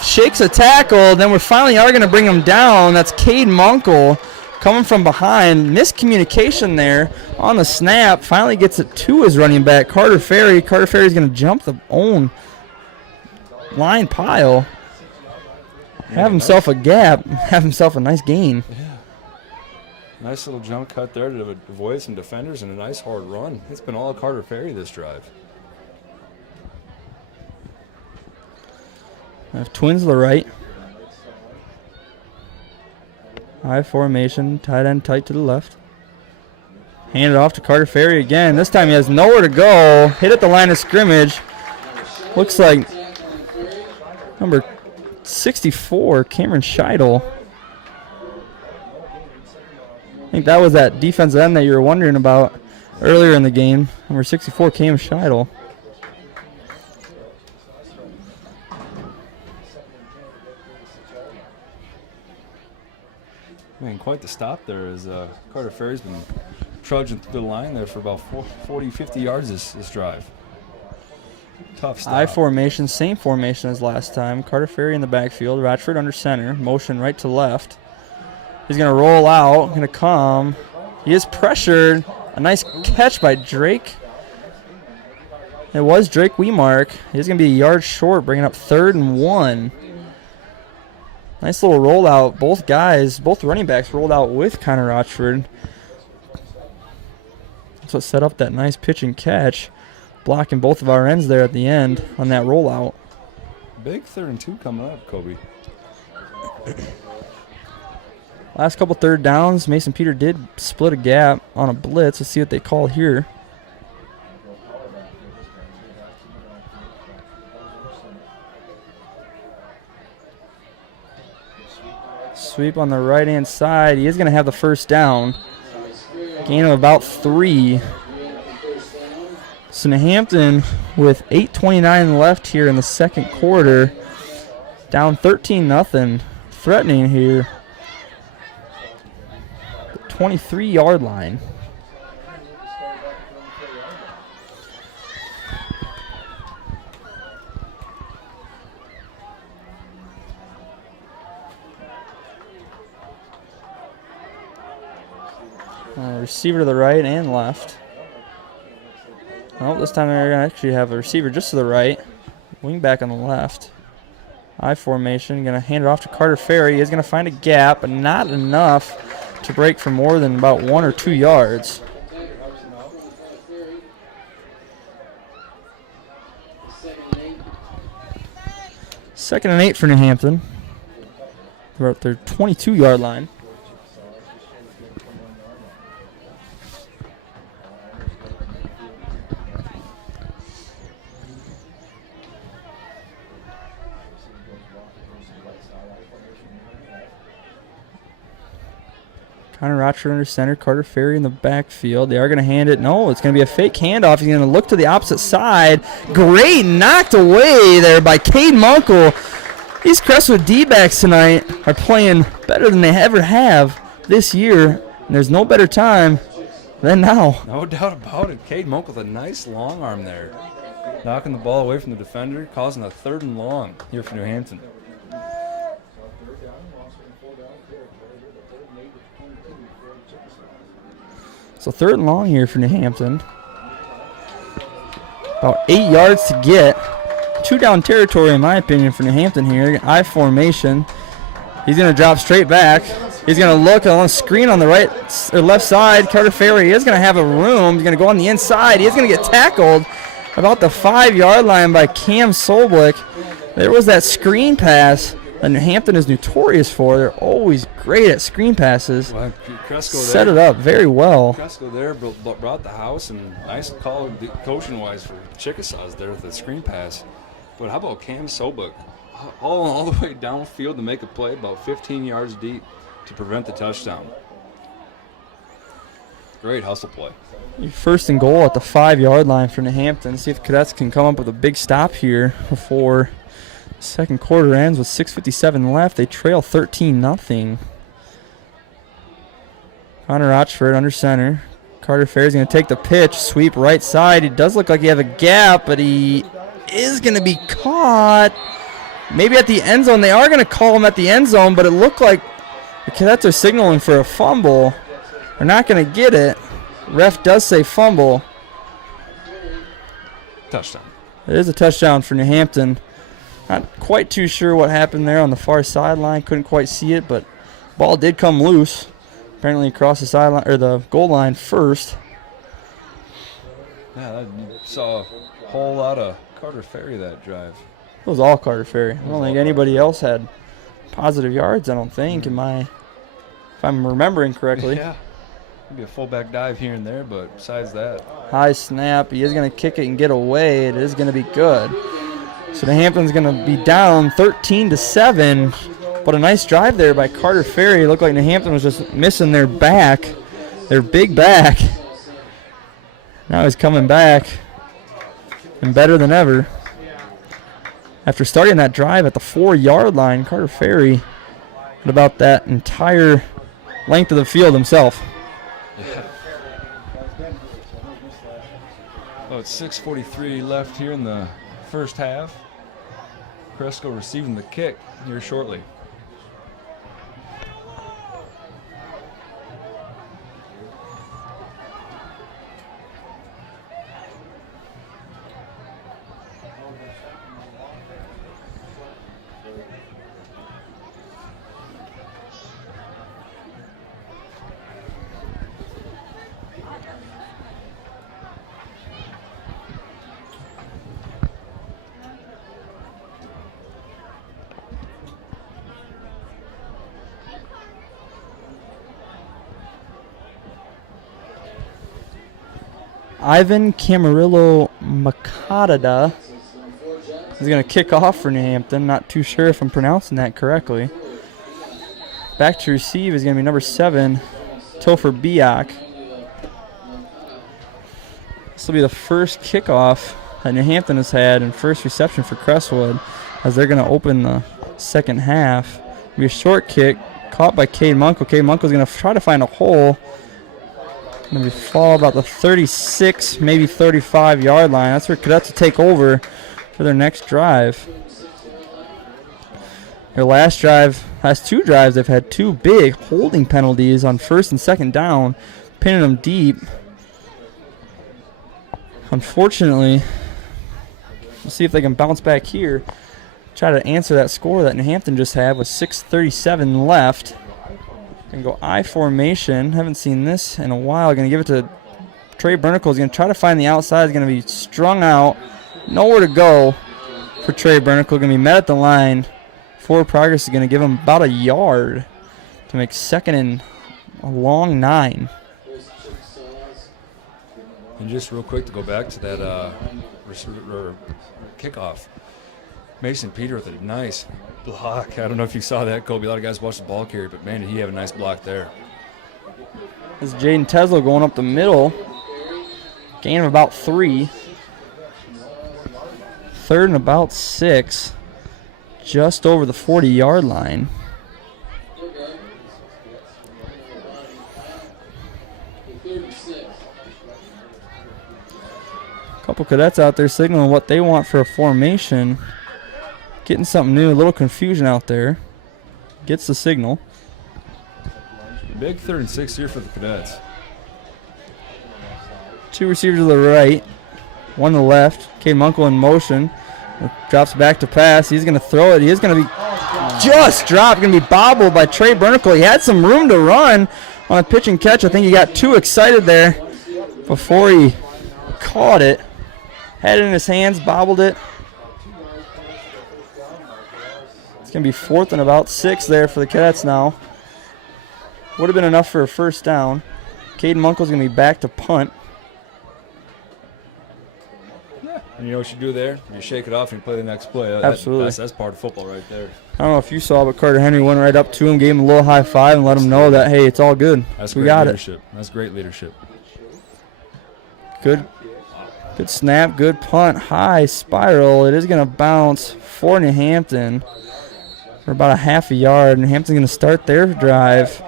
shakes a tackle, then we finally are going to bring him down. That's Cade Munkle coming from behind. Miscommunication there on the snap. Finally gets it to his running back, Carter Ferry. Carter Ferry is going to jump the own line pile, have himself a gap, have himself a nice gain. Yeah. Nice little jump cut there to avoid some defenders and a nice hard run. It's been all Carter Ferry this drive. I have twins to the right. High formation, tight end tight to the left. Hand it off to Carter Ferry again. This time he has nowhere to go. Hit at the line of scrimmage. Looks like number 64, Cameron Scheidel. I think that was that defensive end that you were wondering about earlier in the game. Number 64, Cam Scheidel. Man, quite the stop there as Carter Ferry's been trudging through the line there for about 40, 50 yards this drive. Tough stop. I formation, same formation as last time. Carter Ferry in the backfield. Rochford under center. Motion right to left. He's going to roll out. Going to come. He is pressured. A nice catch by Drake. It was Drake Wemark. He's going to be a yard short, bringing up 3rd and 1. Nice little rollout. Both running backs rolled out with Connor Rochford. That's what set up that nice pitch and catch, blocking both of our ends there at the end on that rollout. Big 3rd and 2 coming up, Kobe. Last couple third downs, Mason Peter did split a gap on a blitz. Let's see what they call here. Sweep on the right-hand side. He is going to have the first down. Gain of about 3. So New Hampton with 8:29 left here in the second quarter. Down 13-0. Threatening here. 23-yard line. Receiver to the right and left. Oh, this time they're going to actually have a receiver just to the right. Wing back on the left. I formation. Going to hand it off to Carter Ferry. He's going to find a gap, but not enough to break for more than about 1 or 2 yards. Second and 8 for New Hampton. They're at their 22-yard line. Connor Rochford under center, Carter Ferry in the backfield. They are going to hand it. No, it's going to be a fake handoff. He's going to look to the opposite side. Great, knocked away there by Cade Munkle. These Crestwood D-backs tonight are playing better than they ever have this year, and there's no better time than now. No doubt about it. Cade Monk with a nice long arm there. Knocking the ball away from the defender, causing a 3rd and long here for New Hampton. So 3rd and long here for New Hampton. About 8 yards to get. 2 down territory in my opinion for New Hampton here. I formation. He's going to drop straight back. He's going to look on a screen on the right or left side. Carter Ferry is going to have a room. He's going to go on the inside. He's going to get tackled about the 5-yard line by Cam Solblick. There was that screen pass that New Hampton is notorious for. They're always great at screen passes. Well, Cresco Set it up very well. Cresco there brought the house, and nice call coaching-wise for Chickasaws there with the screen pass. But how about Cam Solblick? All the way downfield to make a play about 15 yards deep to prevent the touchdown. Great hustle play. 1st and goal at the 5-yard line for New Hampton. See if Cadets can come up with a big stop here before the second quarter ends with 6:57 left. They trail 13-0. Connor Rochford under center. Carter Ferry is going to take the pitch, sweep right side. It does look like he has a gap, but he is going to be caught. Maybe at the end zone. They are going to call him at the end zone, but it looked like the Cadets are signaling for a fumble. They're not going to get it. Ref does say fumble. Touchdown. It is a touchdown for New Hampton. Not quite too sure what happened there on the far sideline. Couldn't quite see it, but ball did come loose. Apparently across the sideline or the goal line first. Yeah, you saw a whole lot of Carter Ferry that drive. It was all Carter Ferry. I don't think anybody else had positive yards, I don't think, if I'm remembering correctly. Yeah. Maybe a fullback dive here and there, but besides that. High snap. He is going to kick it and get away. It is going to be good. So New Hampton's going to be down 13-7. But a nice drive there by Carter Ferry. It looked like New Hampton was just missing their back, their big back. Now he's coming back and better than ever. After starting that drive at the 4-yard line, Carter Ferry at about that entire length of the field himself. Yeah. Oh, it's 6:43 left here in the first half. Cresco receiving the kick here shortly. Ivan Camarillo Macadada is going to kick off for New Hampton. Not too sure if I'm pronouncing that correctly. Back to receive is going to be number 7, Topher Biak. This will be the first kickoff that New Hampton has had and first reception for Crestwood as they're going to open the second half. It'll be a short kick caught by Cade Munkle. Cade Munkle is going to try to find a hole. Going to be fall about the 36, maybe 35-yard line. That's where Cadets will take over for their next drive. Their last two drives, they've had 2 big holding penalties on first and second down, pinning them deep. Unfortunately, we'll see if they can bounce back here. Try to answer that score that New Hampton just had with 6:37 left. Going to go I formation. Haven't seen this in a while. Going to give it to Trey Bernicle. He's going to try to find the outside. He's going to be strung out. Nowhere to go for Trey Bernicle. Going to be met at the line. Forward progress is going to give him about a yard to make second and a long 9. And just real quick to go back to that kickoff. Mason Peter with a nice block. I don't know if you saw that, Kobe. A lot of guys watched the ball carry, but man, did he have a nice block there. This is Jaden Tesla going up the middle. Gain of about 3. Third and about 6. Just over the 40-yard line. A couple cadets out there signaling what they want for a formation. Getting something new, a little confusion out there. Gets the signal. Big 3rd and 6 here for the Cadets. 2 receivers to the right, 1 to the left. Cade Munkle in motion. Drops back to pass. He's going to throw it. He is going to be just dropped. Going to be bobbled by Trey Bernicle. He had some room to run on a pitch and catch. I think he got too excited there before he caught it. Had it in his hands, bobbled it. It's going to be 4th and about 6 there for the Cadets now. Would have been enough for a first down. Caden Munkle's going to be back to punt. And you know what you do there? You shake it off and you play the next play. Absolutely. That's part of football right there. I don't know if you saw, but Carter Henry went right up to him, gave him a little high five, and let him know that, hey, it's all good. That's we great got leadership. That's great leadership. Good snap, good punt, high spiral. It is going to bounce for New Hampton for about a half a yard. New Hampton's going to start their drive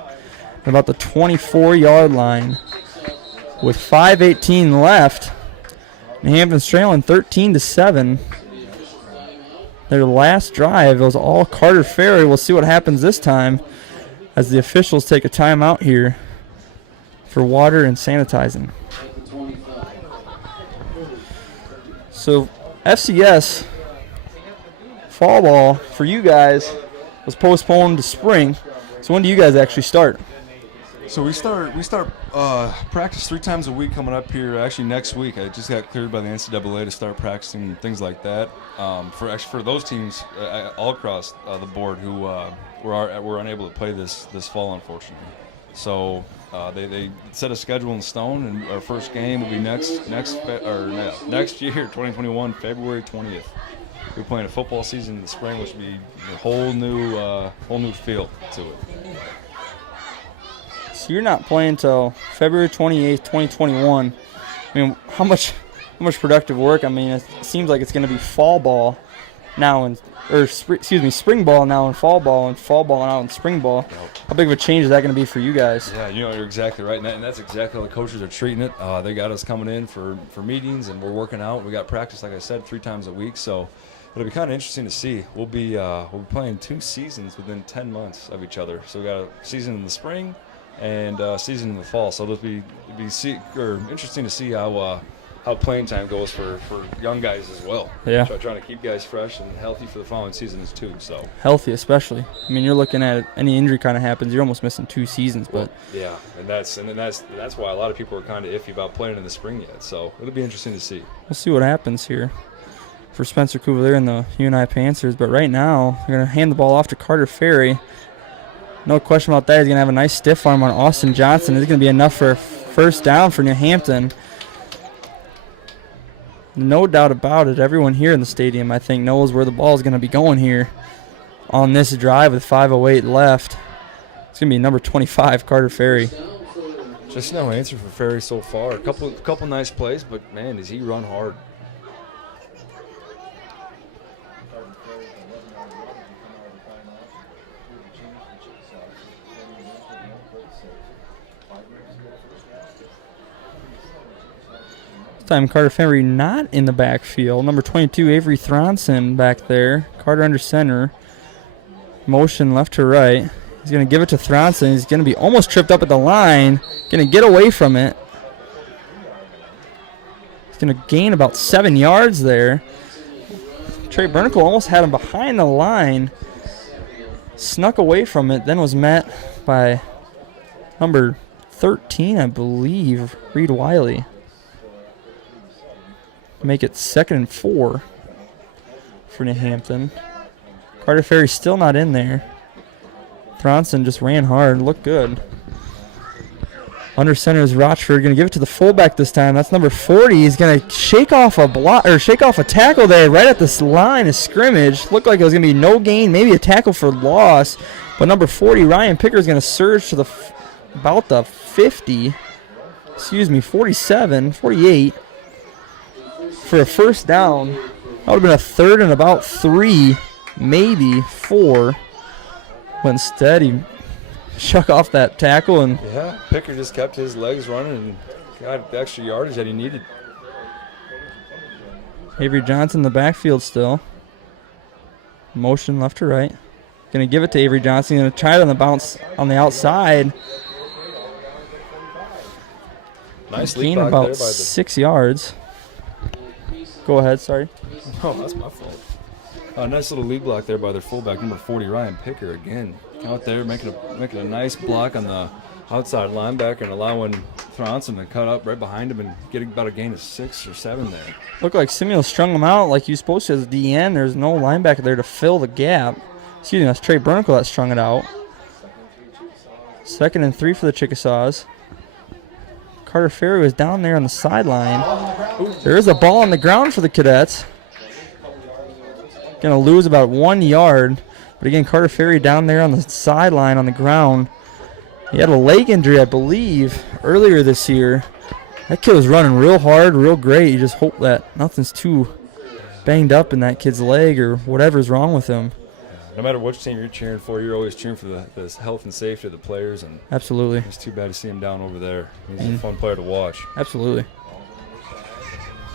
at about the 24-yard line with 5:18 left. New Hampton's trailing 13-7. Their last drive was all Carter Ferry. We'll see what happens this time as the officials take a timeout here for water and sanitizing. So FCS fall ball for you guys was postponed to spring. So when do you guys actually start? So we start practice 3 times a week coming up here. Actually, next week I just got cleared by the NCAA to start practicing things like that. For those teams all across the board who were unable to play this fall, unfortunately. So they set a schedule in stone, and our first game will be next year, 2021, February 20th. We're playing a football season in the spring, which will be a whole new feel to it. So you're not playing until February 28th, 2021. I mean, how much productive work? I mean, it seems like it's going to be fall ball now in, spring ball now in fall ball, and fall ball now in spring ball. Yep. How big of a change is that going to be for you guys? Yeah, you're exactly right, and that's exactly how the coaches are treating it. They got us coming in for meetings, and we're working out. We got practice, like I said, 3 times a week, so it'll be kind of interesting to see. We'll be playing 2 seasons within 10 months of each other. So we got a season in the spring and a season in the fall. So it'll be interesting to see how playing time goes for young guys as well. Yeah. So trying to keep guys fresh and healthy for the following seasons too. So healthy, especially. I mean, you're looking at any injury kind of happens, you're almost missing 2 seasons. But yeah, and that's why a lot of people are kind of iffy about playing in the spring yet. So it'll be interesting to see. We'll see what happens here for Spencer Cuvalier and the UNI Panthers. But right now, they're going to hand the ball off to Carter Ferry. No question about that. He's going to have a nice stiff arm on Austin Johnson. It's going to be enough for a first down for New Hampton. No doubt about it. Everyone here in the stadium, I think, knows where the ball is going to be going here on this drive with 5:08 left. It's going to be number 25, Carter Ferry. Just no answer for Ferry so far. A couple nice plays, but, man, does he run hard. Time Carter Ferry not in the backfield. Number 22, Avery Thronson back there. Carter under center. Motion left to right. He's going to give it to Thronson. He's going to be almost tripped up at the line. Going to get away from it. He's going to gain about 7 yards there. Trey Bernicle almost had him behind the line. Snuck away from it, then was met by number 13, I believe, Reed Wiley. Make it 2nd and 4 for New Hampton. Carter Ferry still not in there. Thronson just ran hard, looked good. Under center is Rochford, going to give it to the fullback this time. That's number 40. He's going to shake off a tackle there right at this line of scrimmage. Looked like it was going to be no gain, maybe a tackle for loss. But number 40, Ryan Picker, is going to surge to about the 50. 47, 48. For a first down. That would have been a 3rd and about 3, maybe 4. But instead, he shuck off that tackle. And yeah, Picker just kept his legs running and got the extra yardage that he needed. Avery Johnson in the backfield still. Motion left to right. Going to give it to Avery Johnson. Going to try it on the bounce on the outside. Nice gain lead about 6 yards. Go ahead, sorry. Oh, that's my fault. Nice little lead block there by their fullback, number 40, Ryan Picker. Again, out there making a nice block on the outside linebacker and allowing Thronson to cut up right behind him and get about a gain of 6 or 7 there. Looked like Simeon strung him out like you're supposed to as a DN. There's no linebacker there to fill the gap. Excuse me, that's Trey Bernicle that strung it out. 2nd and 3 for the Chickasaws. Carter Ferry was down there on the sideline. There is a ball on the ground for the Cadets. Going to lose about 1 yard. But again, Carter Ferry down there on the sideline on the ground. He had a leg injury, I believe, earlier this year. That kid was running real hard, real great. You just hope that nothing's too banged up in that kid's leg or whatever's wrong with him. No matter which team you're cheering for, you're always cheering for the health and safety of the players. And absolutely. It's too bad to see him down over there. He's a fun player to watch. Absolutely.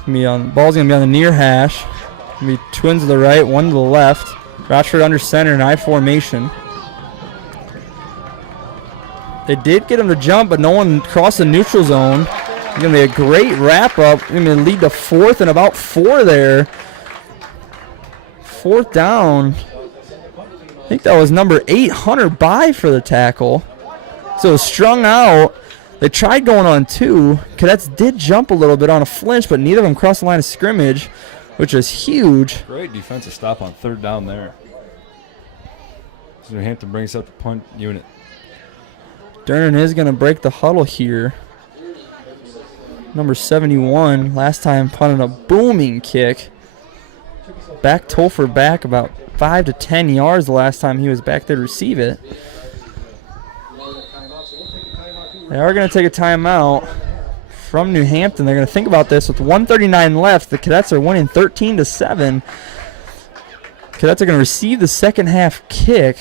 Ball's going to be on the near hash. Going to be twins to the right, one to the left. Rochford under center in I formation. They did get him to jump, but no one crossed the neutral zone. It's going to be a great wrap-up. Going to lead to 4th and about 4 there. 4th down. I think that was number 8, Hunter By, for the tackle. So it was strung out. They tried going on 2. Cadets did jump a little bit on a flinch, but neither of them crossed the line of scrimmage, which is huge. Great defensive stop on 3rd down there. So New Hampton brings up the punt unit. Durnan is going to break the huddle here. Number 71, last time punted a booming kick. Back Tolfer back about 5 to 10 yards the last time he was back there to receive it. They are going to take a timeout from New Hampton. They're going to think about this with 1:39 left. The Cadets are winning 13-7. Cadets are going to receive the second half kick.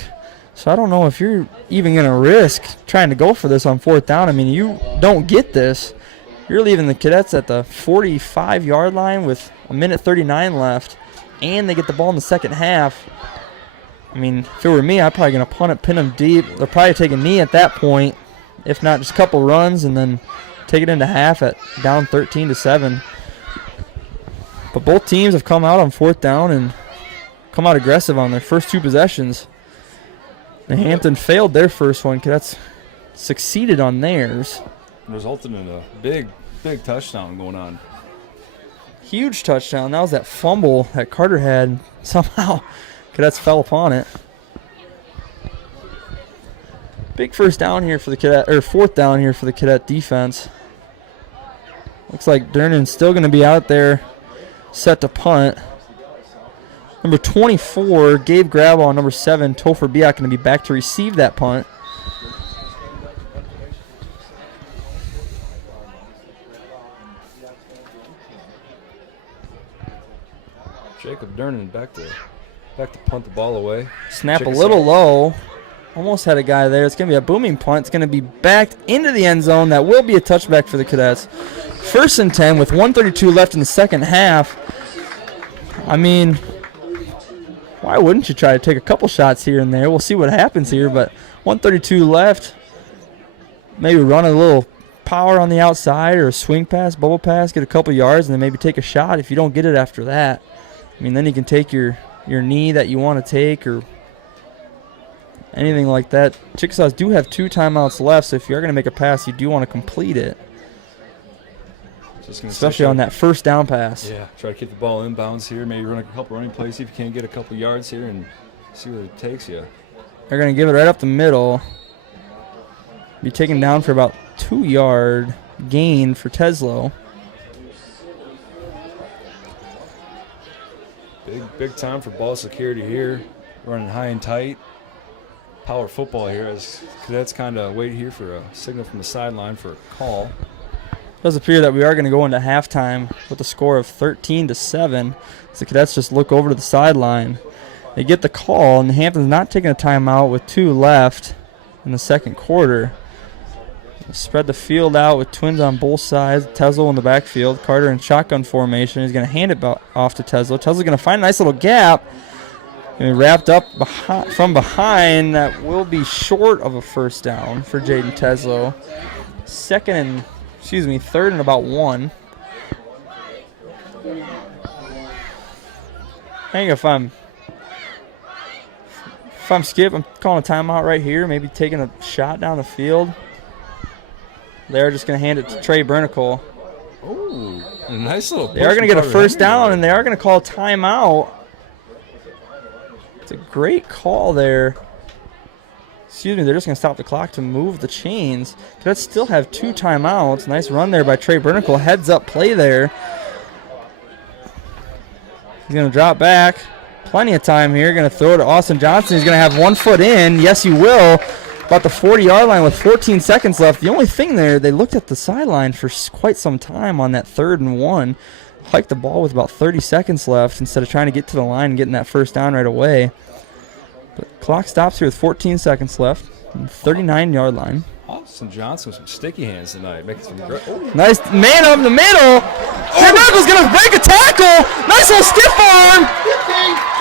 So I don't know if you're even going to risk trying to go for this on 4th down. I mean, you don't get this. You're leaving the Cadets at the 45-yard line with 1:39 left, and they get the ball in the second half. I mean, if it were me, I'm probably going to punt it, pin them deep. They'll probably take a knee at that point, if not just a couple runs, and then take it into half at down 13-7. But both teams have come out on 4th down and come out aggressive on their first 2 possessions. And Hampton failed their first one. Cadets succeeded on theirs. Resulted in a big touchdown going on. Huge touchdown. That was that fumble that Carter had. Somehow Cadets fell upon it. Big first down here for the Cadet, or 4th down here for the Cadet defense. Looks like Durnan's still going to be out there set to punt. Number 24, Gabe Graball. Number 7, Topher Biak, going to be back to receive that punt. Jacob Durnan back to punt the ball away. Snap a little low. Almost had a guy there. It's going to be a booming punt. It's going to be backed into the end zone. That will be a touchback for the Cadets. 1st and 10 with 1:32 left in the second half. I mean, why wouldn't you try to take a couple shots here and there? We'll see what happens here, but 1:32 left. Maybe run a little power on the outside or a swing pass, bubble pass, get a couple yards, and then maybe take a shot if you don't get it after that. I mean, then you can take your knee that you want to take or anything like that. Chickasaws do have 2 timeouts left, so if you're going to make a pass, you do want to complete it. Especially on that 1st down pass. Yeah, try to keep the ball inbounds here. Maybe run a couple running plays, see if you can't get a couple yards here and see where it takes you. They're going to give it right up the middle. Be taken down for about 2-yard gain for Teslo. Big time for ball security here. Running high and tight. Power football here as Cadets kind of wait here for a signal from the sideline for a call. It does appear that we are going to go into halftime with a score of 13-7. So the Cadets just look over to the sideline. They get the call, and Hampton's not taking a timeout with 2 left in the second quarter. They spread the field out with twins on both sides. Teslo in the backfield. Carter in shotgun formation. He's going to hand it off to Teslo. Teslo's going to find a nice little gap. And wrapped up from behind. That will be short of a 1st down for Jaden Teslo. 3rd and about 1. I think if I'm Skip, I'm calling a timeout right here. Maybe taking a shot down the field. They're just going to hand it to Trey Bernicle. Ooh, a nice little. They are going to get a 1st down, and they are going to call timeout. It's a great call there. Excuse me, they're just going to stop the clock to move the chains. Cadets still have 2 timeouts. Nice run there by Trey Bernicle. Heads up play there. He's going to drop back. Plenty of time here. Going to throw it to Austin Johnson. He's going to have 1 foot in. Yes, you will. About the 40-yard line with 14 seconds left. The only thing there, they looked at the sideline for quite some time on that 3rd and 1. Hiked the ball with about 30 seconds left instead of trying to get to the line and getting that 1st down right away. But clock stops here with 14 seconds left. 39-yard line. Austin Johnson with some sticky hands tonight. Making some nice man up in the middle. Bernicle's going to break a tackle. Nice little stiff arm.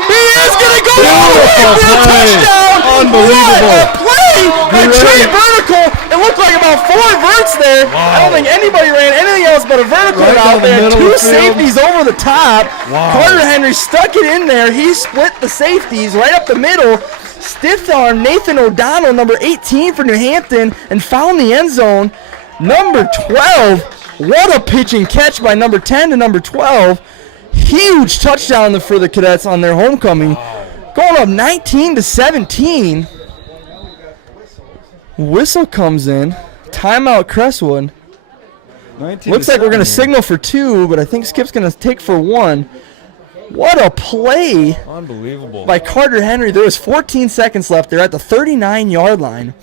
He is going to go all the way for a touchdown. Unbelievable. What a play by Trey Bernicle. It looked like about 4 verts there. Wow. I don't think anybody ran anything else but a vertical out there. 2 safeties over the top. Wow. Carter Henry stuck it in there. He split the safeties right up the middle. Stiff arm Nathan O'Donnell, number 18 for New Hampton, and found the end zone. Number 12. What a pitch and catch by number 10 to number 12. Huge touchdown for the Cadets on their homecoming. Going up 19-17. Whistle comes in. Timeout Crestwood. Looks like we're going to signal for 2, but I think Skip's going to take for 1. What a play. Unbelievable. By Carter Henry. There was 14 seconds left. They're at the 39-yard line.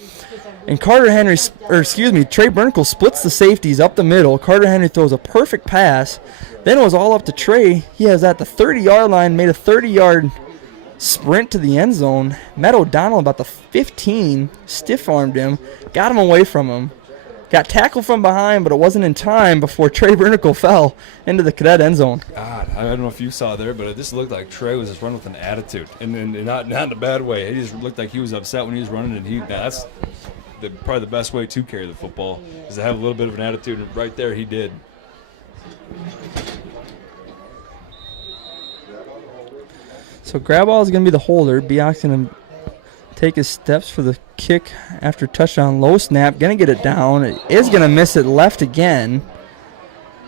And Trey Bernicle splits the safeties up the middle. Carter Henry throws a perfect pass. Then it was all up to Trey. He has at the 30-yard line, made a 30-yard sprint to the end zone, met O'Donnell about the 15, stiff-armed him, got him away from him, got tackled from behind, but it wasn't in time before Trey Bernicle fell into the Cadet end zone. God, I don't know if you saw there, but it just looked like Trey was just running with an attitude, and not in a bad way. He just looked like he was upset when he was running, and that's probably the best way to carry the football, is to have a little bit of an attitude, and right there he did. So Graball is going to be the holder. Biak's going to take his steps for the kick after touchdown. Low snap, going to get it down. It is going to miss it left again.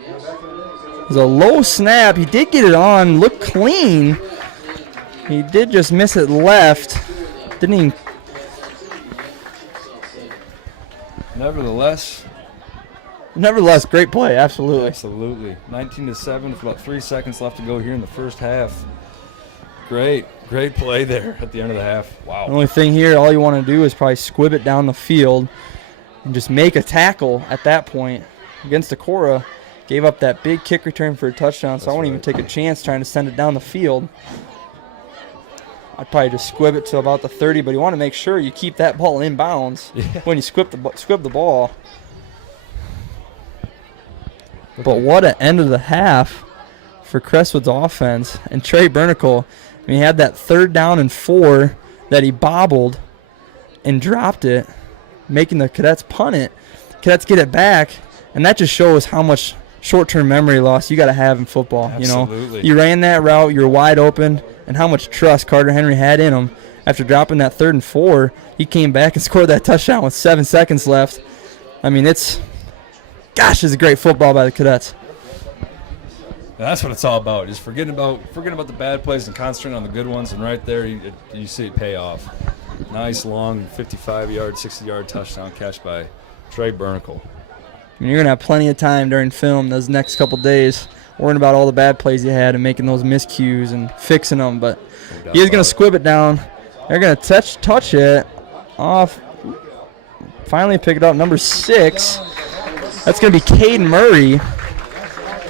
It was a low snap. He did get it on, looked clean. He did just miss it left. Didn't even. Nevertheless, great play, absolutely. Absolutely. 19-7 with about 3 seconds left to go here in the first half. Great play there at the end of the half. Wow. The only thing here, all you want to do is probably squib it down the field and just make a tackle at that point. Against Decorah, gave up that big kick return for a touchdown, so I won't even take a chance trying to send it down the field. I'd probably just squib it to about the 30, but you want to make sure you keep that ball in bounds when you squib the ball. But what an end of the half for Crestwood's offense. And Trey Bernicle, he had that 3rd down and 4 that he bobbled and dropped it, making the Cadets punt it. Cadets get it back, and that just shows how much short-term memory loss you got to have in football. Absolutely. You ran that route, you're wide open, and how much trust Carter Henry had in him. After dropping that 3rd and 4, he came back and scored that touchdown with 7 seconds left. I mean, it's a great football by the Cadets. That's what it's all about. Just forgetting about the bad plays and concentrating on the good ones. And right there, you see it pay off. Nice long 55-yard, 60-yard touchdown catch by Trey Bernicle. I mean, you're gonna have plenty of time during film those next couple days worrying about all the bad plays you had and making those miscues and fixing them. But he's gonna squib it down. They're gonna touch it off. Finally pick it up. Number 6. That's gonna be Caden Murray.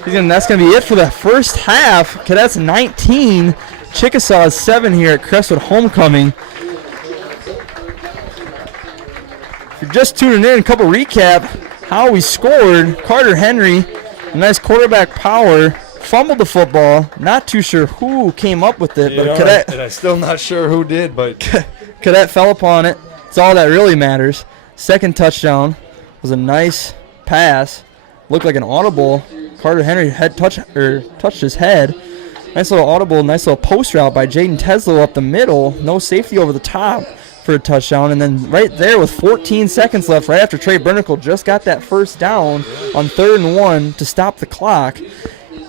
That's going to be it for the first half. Cadets 19, Chickasaw 7 here at Crestwood Homecoming. If you're just tuning in, a couple recap how we scored. Carter Henry, a nice quarterback power, fumbled the football. Not too sure who came up with it, but Cadet. And I'm still not sure who did, but Cadet fell upon it. It's all that really matters. Second touchdown was a nice pass. Looked like an audible. Carter Henry had touched his head. Nice little audible, nice little post route by Jaden Teslow up the middle. No safety over the top for a touchdown. And then right there with 14 seconds left, right after Trey Bernicle just got that first down on 3rd and 1 to stop the clock,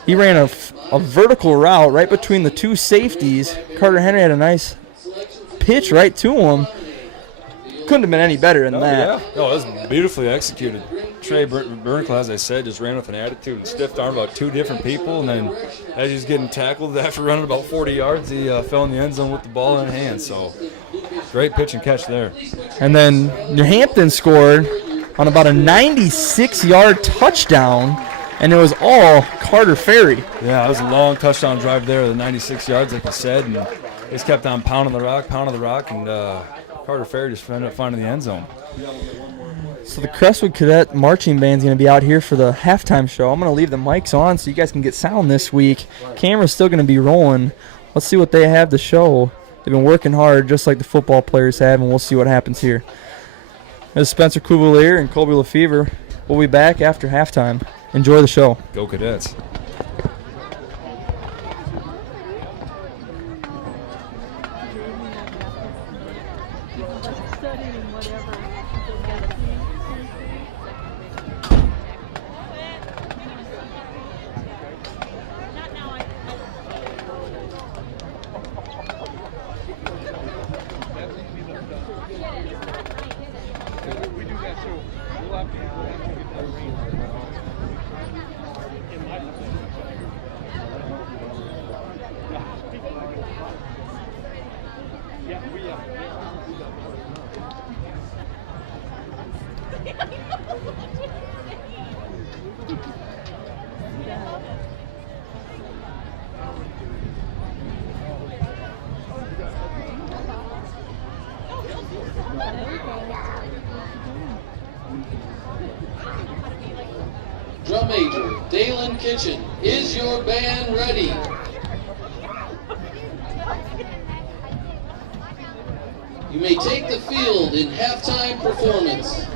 he ran a vertical route right between the 2 safeties. Carter Henry had a nice pitch right to him. Couldn't have been any better than that. Yeah. No, it was beautifully executed. Trey Bernicle, as I said, just ran with an attitude and stiffed arm about 2 different people, and then as he's getting tackled after running about 40 yards, he fell in the end zone with the ball in hand. So great pitch and catch there. And then New Hampton scored on about a 96-yard touchdown, and it was all Carter Ferry. Yeah, it was a long touchdown drive there, the 96 yards, like you said, and they just kept on pounding the rock, and Carter Ferry just ended up finding the end zone. So the Crestwood Cadet Marching Band's going to be out here for the halftime show. I'm going to leave the mics on so you guys can get sound this week. Camera's still going to be rolling. Let's see what they have to show. They've been working hard just like the football players have, and we'll see what happens here. This is Spencer Cuvalier and Colby Lefevre. We'll be back after halftime. Enjoy the show. Go Cadets. Drum major, Dalen Kitchen, is your band ready? You may take the field in halftime performance.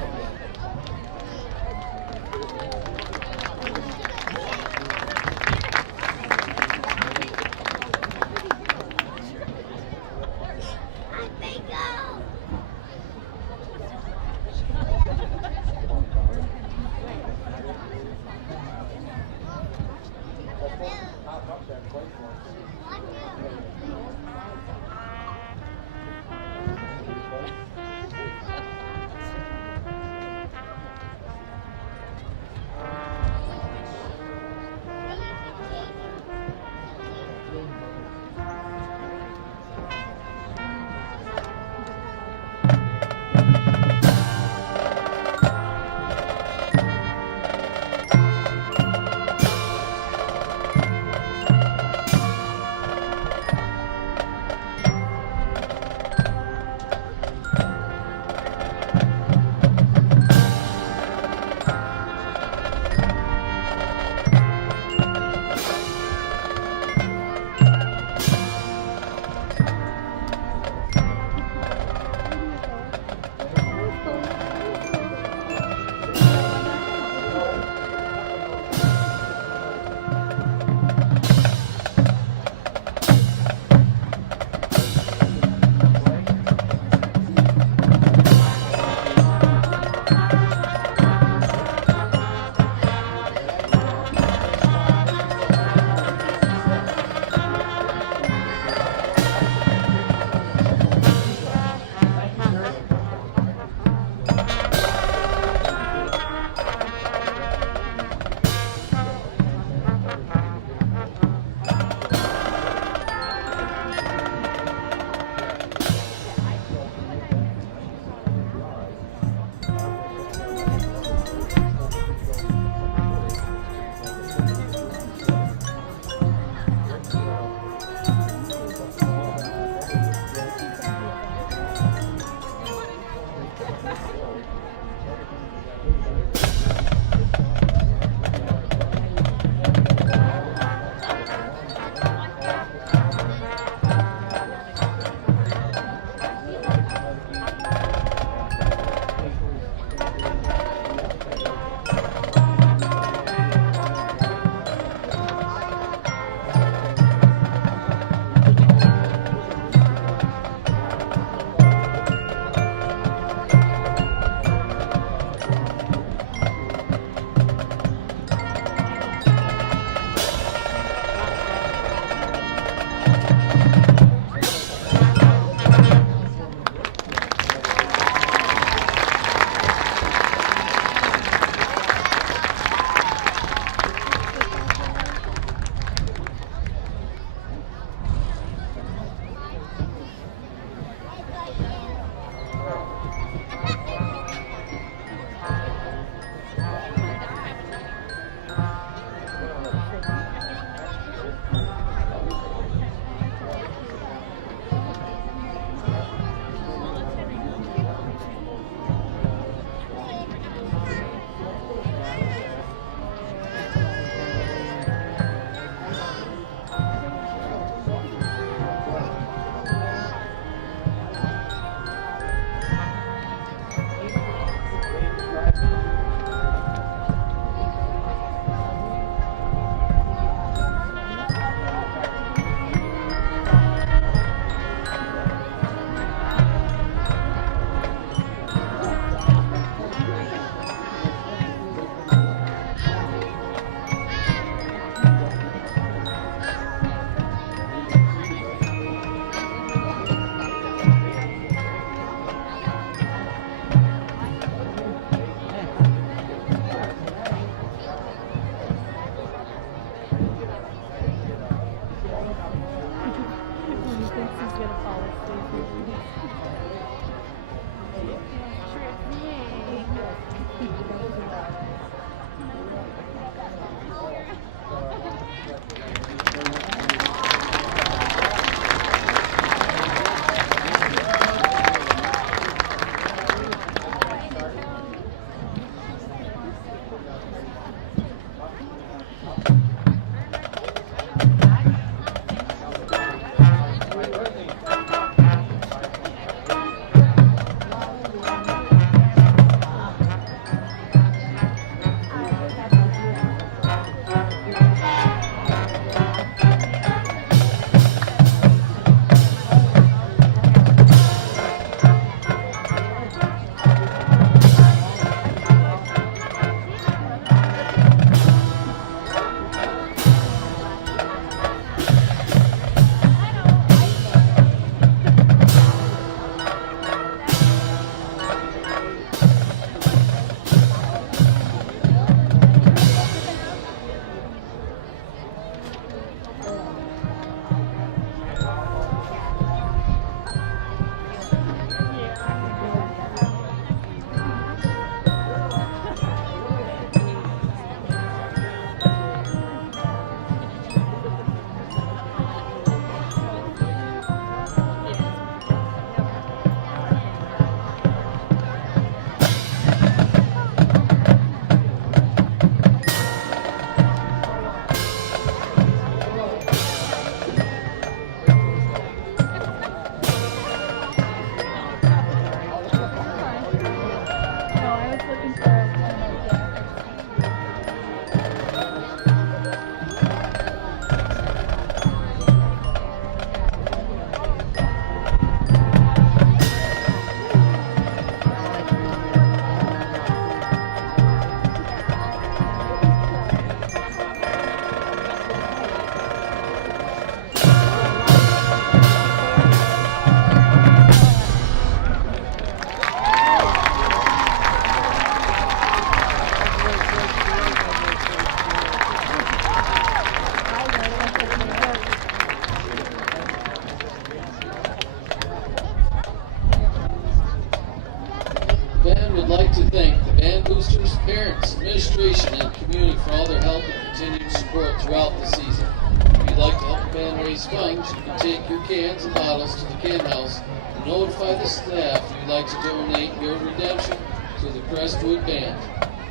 to thank the band boosters, parents, administration, and community for all their help and continued support throughout the season. If you'd like to help the band raise funds, you can take your cans and bottles to the can house and notify the staff if you'd like to donate your redemption to the Crestwood Band.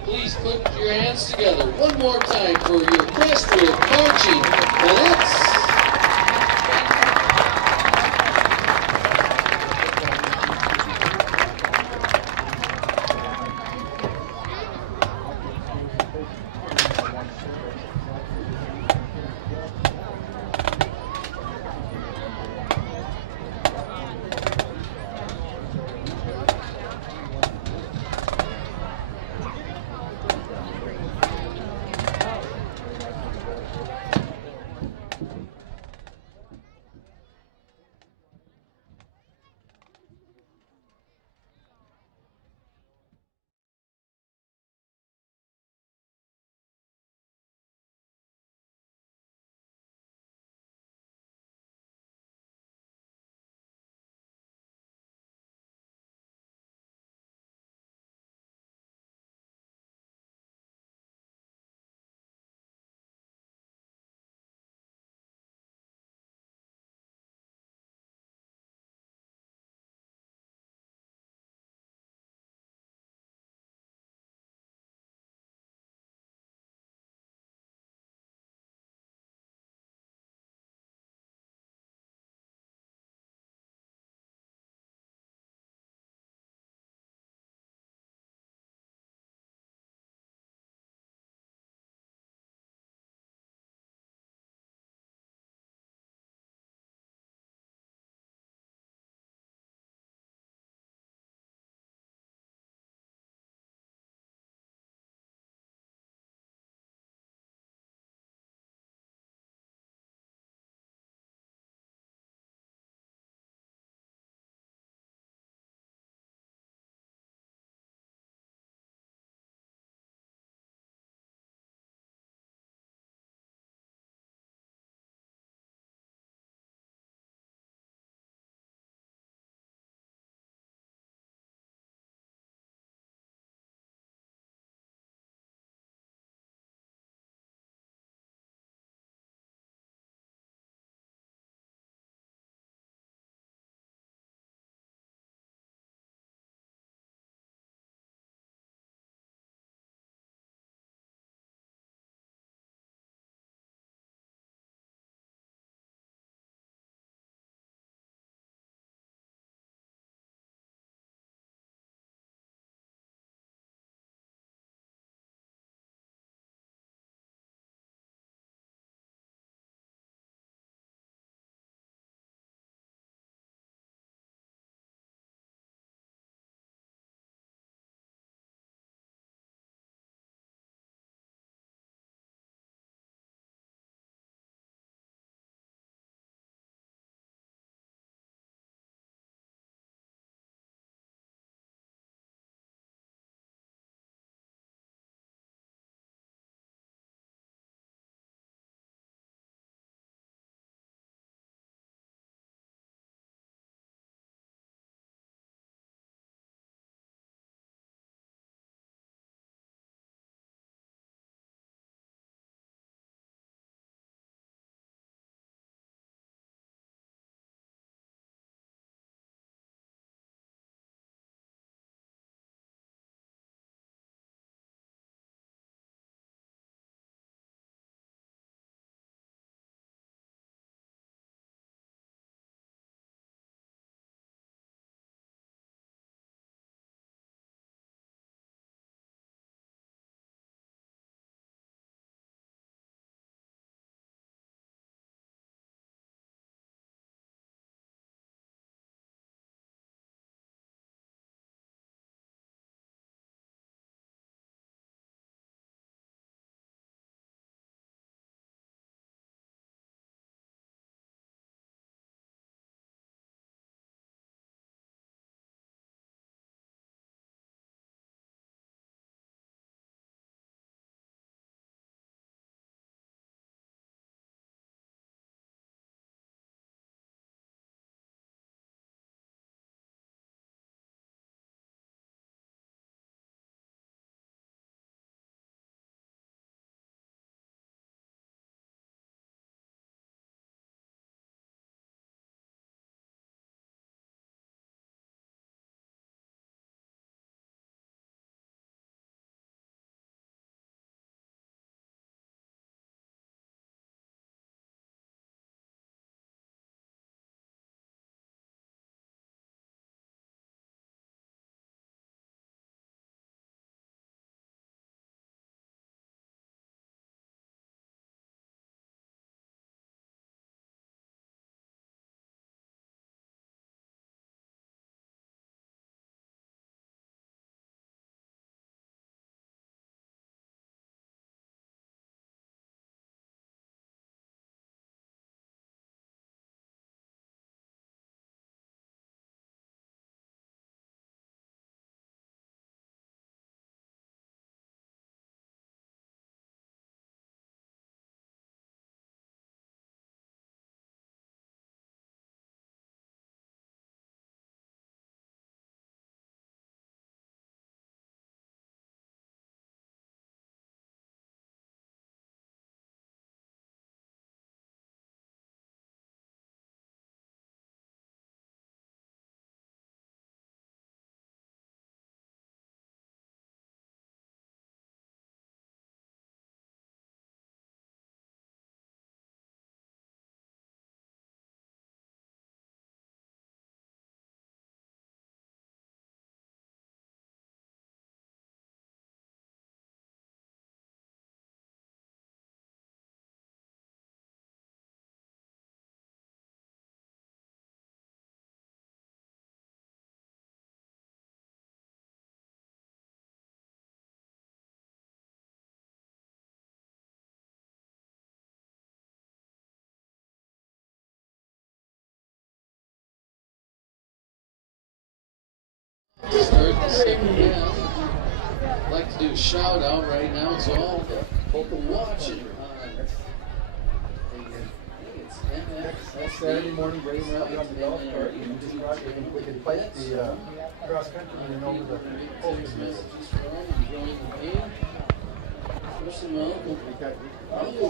Please put your hands together one more time for your Crestwood Marching Cadets. I'd like to do a shout out right now to all the people watching on. Next Saturday morning, Braden will be on the golf cart. We can fight the cross country and over the Messages from enjoying the game. Especially my uncle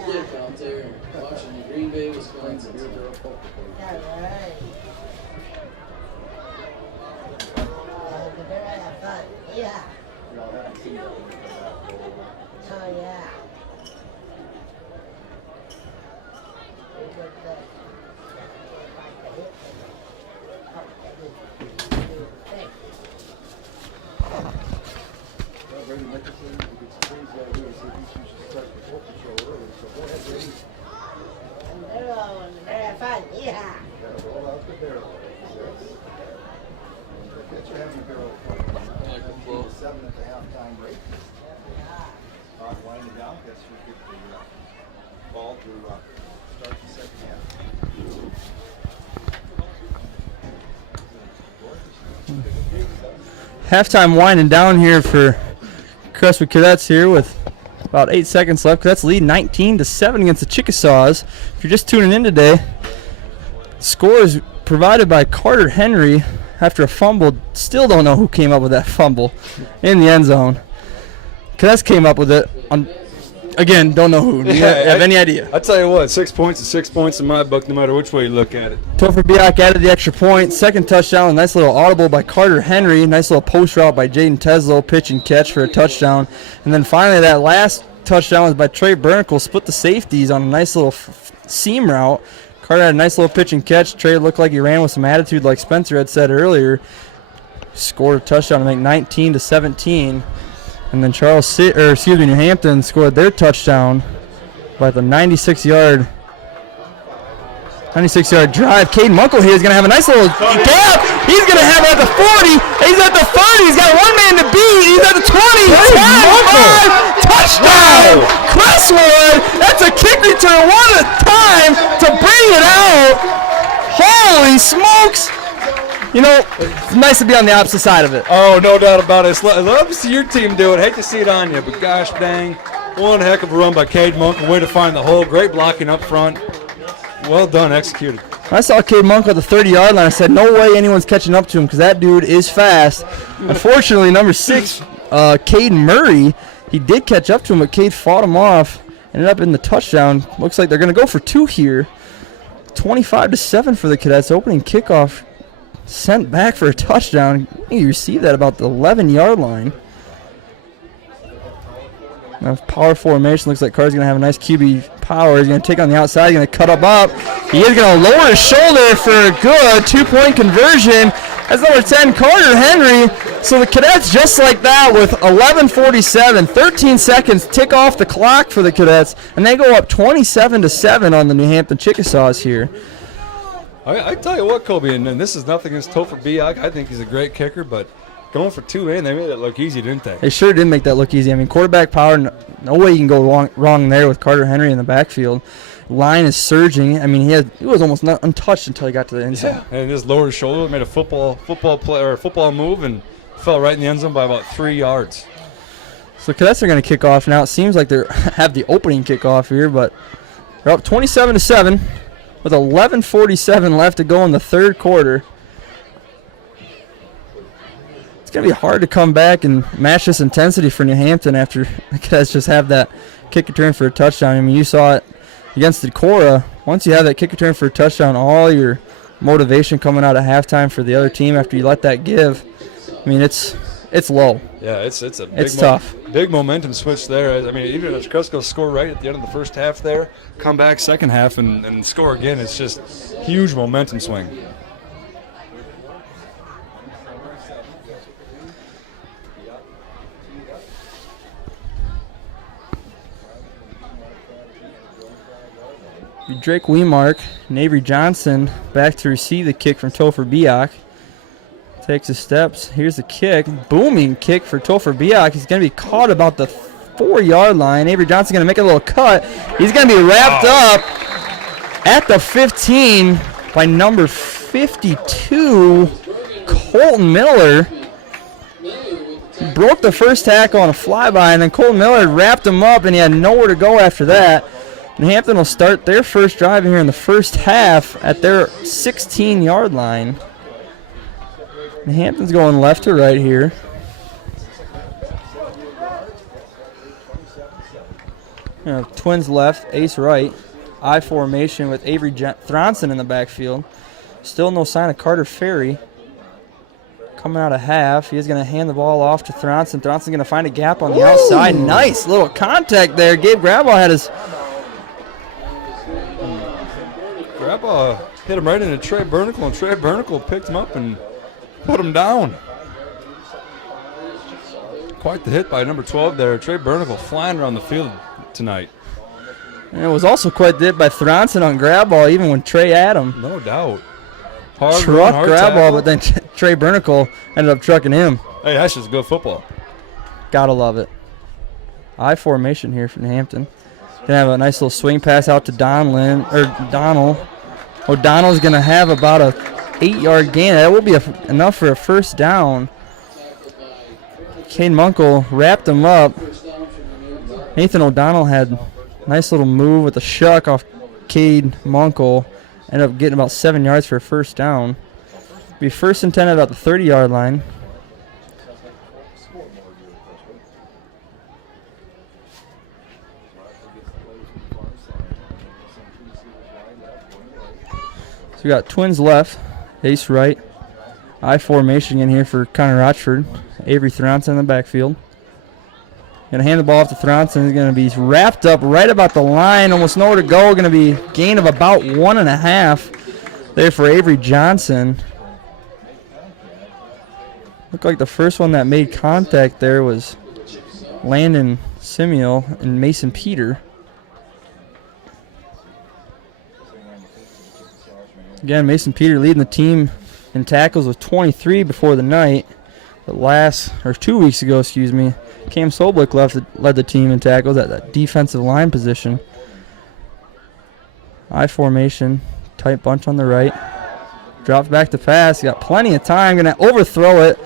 Dick out there watching the Green Bay, Wisconsin. All right. They're having fun. Yeah. Oh, yeah. They're having fun. Yeah. roll out the barrel. Get your heavy barrel. Like a flow. 7 at the halftime break. Start winding down. Guess we get the ball to start the second half. Halftime winding down here for Crestwood Cadets here with about 8 seconds left. Cadets lead 19-7 against the Chickasaws. If you're just tuning in today, score is provided by Carter Henry after a fumble. Still don't know who came up with that fumble in the end zone. Cadets came up with it. Again, don't know who. Do you have any idea? I tell you what, 6 points is 6 points in my book, no matter which way you look at it. Topher Biak added the extra point. Second touchdown, nice little audible by Carter Henry. Nice little post route by Jaden Teslow, pitch and catch for a touchdown. And then finally that last touchdown was by Trey Bernicle. Split the safeties on a nice little seam route. Carter had a nice little pitch and catch. Trey looked like he ran with some attitude like Spencer had said earlier. Scored a touchdown to make 19-17. And then New Hampton scored their touchdown by the 96-yard drive. Caden Munkle here is going to have a nice little gap. He's going to have it at the 40. He's at the 30. He's got one man to beat. He's at the 20. 10, 5, touchdown. Crestwood. That's a kick return. What a time to bring it out. Holy smokes. You know, it's nice to be on the opposite side of it. Oh, no doubt about it. I love to see your team do it. Hate to see it on you, but gosh dang. One heck of a run by Cade Monk. Way to find the hole. Great blocking up front. Well done, executed. I saw Cade Monk at the 30-yard line. I said, no way anyone's catching up to him because that dude is fast. Unfortunately, number 6, Cade Murray, he did catch up to him, but Cade fought him off. Ended up in the touchdown. Looks like they're going to go for 2 here. 25-7 for the Cadets. Opening kickoff. Sent back for a touchdown. He received that about the 11-yard line. Now power formation. Looks like Carter's going to have a nice QB power. He's going to take on the outside. He's going to cut up. He is going to lower his shoulder for a good 2-point conversion. That's number 10, Carter Henry. So the Cadets, just like that, with 11:47, 13 seconds, tick off the clock for the Cadets, and they go up 27-7 on the New Hampton Chickasaws here. I tell you what, Kobe, and this is nothing against Topher Biak. I think he's a great kicker, but going for 2 in, they made it look easy, didn't they? They sure did make that look easy. I mean, quarterback power, no way you can go wrong there with Carter Henry in the backfield. Line is surging. I mean, he was almost not untouched until he got to the end zone. Yeah, and just lowered his shoulder, made a football play or a football move, and fell right in the end zone by about 3 yards. So Cadets are going to kick off now. It seems like they have the opening kickoff here, but they're up 27-7. With 11:47 left to go in the third quarter. It's going to be hard to come back and match this intensity for New Hampton after the Cadets just have that kick return for a touchdown. I mean, you saw it against Decorah. Once you have that kick return for a touchdown, all your motivation coming out at halftime for the other team after you let that give, I mean, it's low. Yeah, it's a it's tough. Big momentum switch there. I mean, even if Cresco score right at the end of the first half there, come back second half and score again, it's just huge momentum swing. Drake Wemark and Avery Johnson back to receive the kick from Topher Biak. Takes his steps. Here's the kick. Booming kick for Topher Biak. He's going to be caught about the 4-yard line. Avery Johnson's going to make a little cut. He's going to be wrapped up at the 15 by number 52, Colton Miller. broke the first tackle on a flyby, and then Cole Miller wrapped him up, and he had nowhere to go after that. And Hampton will start their first drive here in the first half at their 16-yard line. And Hampton's going left to right here. Twins left, ace right. I formation with Avery Thronson in the backfield. Still no sign of Carter Ferry. Coming out of half, he is going to hand the ball off to Thronson. Thronson's going to find a gap on the outside. Nice little contact there. Gabe Graball had his... Graball hit him right into Trey Bernicle, and Trey Bernicle picked him up and put him down. Quite the hit by number 12 there. Trey Bernicle flying around the field tonight. And it was also quite the hit by Thronson on Graball, even when Trey had him. No doubt. Hard Truck run, hard Graball, tackle. but then Trey Bernicle ended up trucking him. Hey, that's just good football. Gotta love it. I formation here from Hampton. Gonna have a nice little swing pass out to Donald. O'Donnell's gonna have about a 8-yard gain. That will be enough for a first down. Cade Munkle wrapped him up. Nathan O'Donnell had a nice little move with a shuck off Cade Munkle. Ended up getting about 7 yards for a first down. Be first and 10 at about the 30-yard line. So we got Twins left, ace right. I formation in here for Connor Rochford. Avery Thronson in the backfield. Going to hand the ball off to Thronson. He's going to be wrapped up right about the line. Almost nowhere to go. Going to be gain of about 1.5 there for Avery Johnson. Looked like the first one that made contact there was Landon Simeon and Mason Peter. Again, Mason Peter leading the team in tackles with 23 before the night. But 2 weeks ago, Cam Soblick led the team in tackles at that defensive line position. I formation, tight bunch on the right. Drops back to pass. Got plenty of time. Going to overthrow it.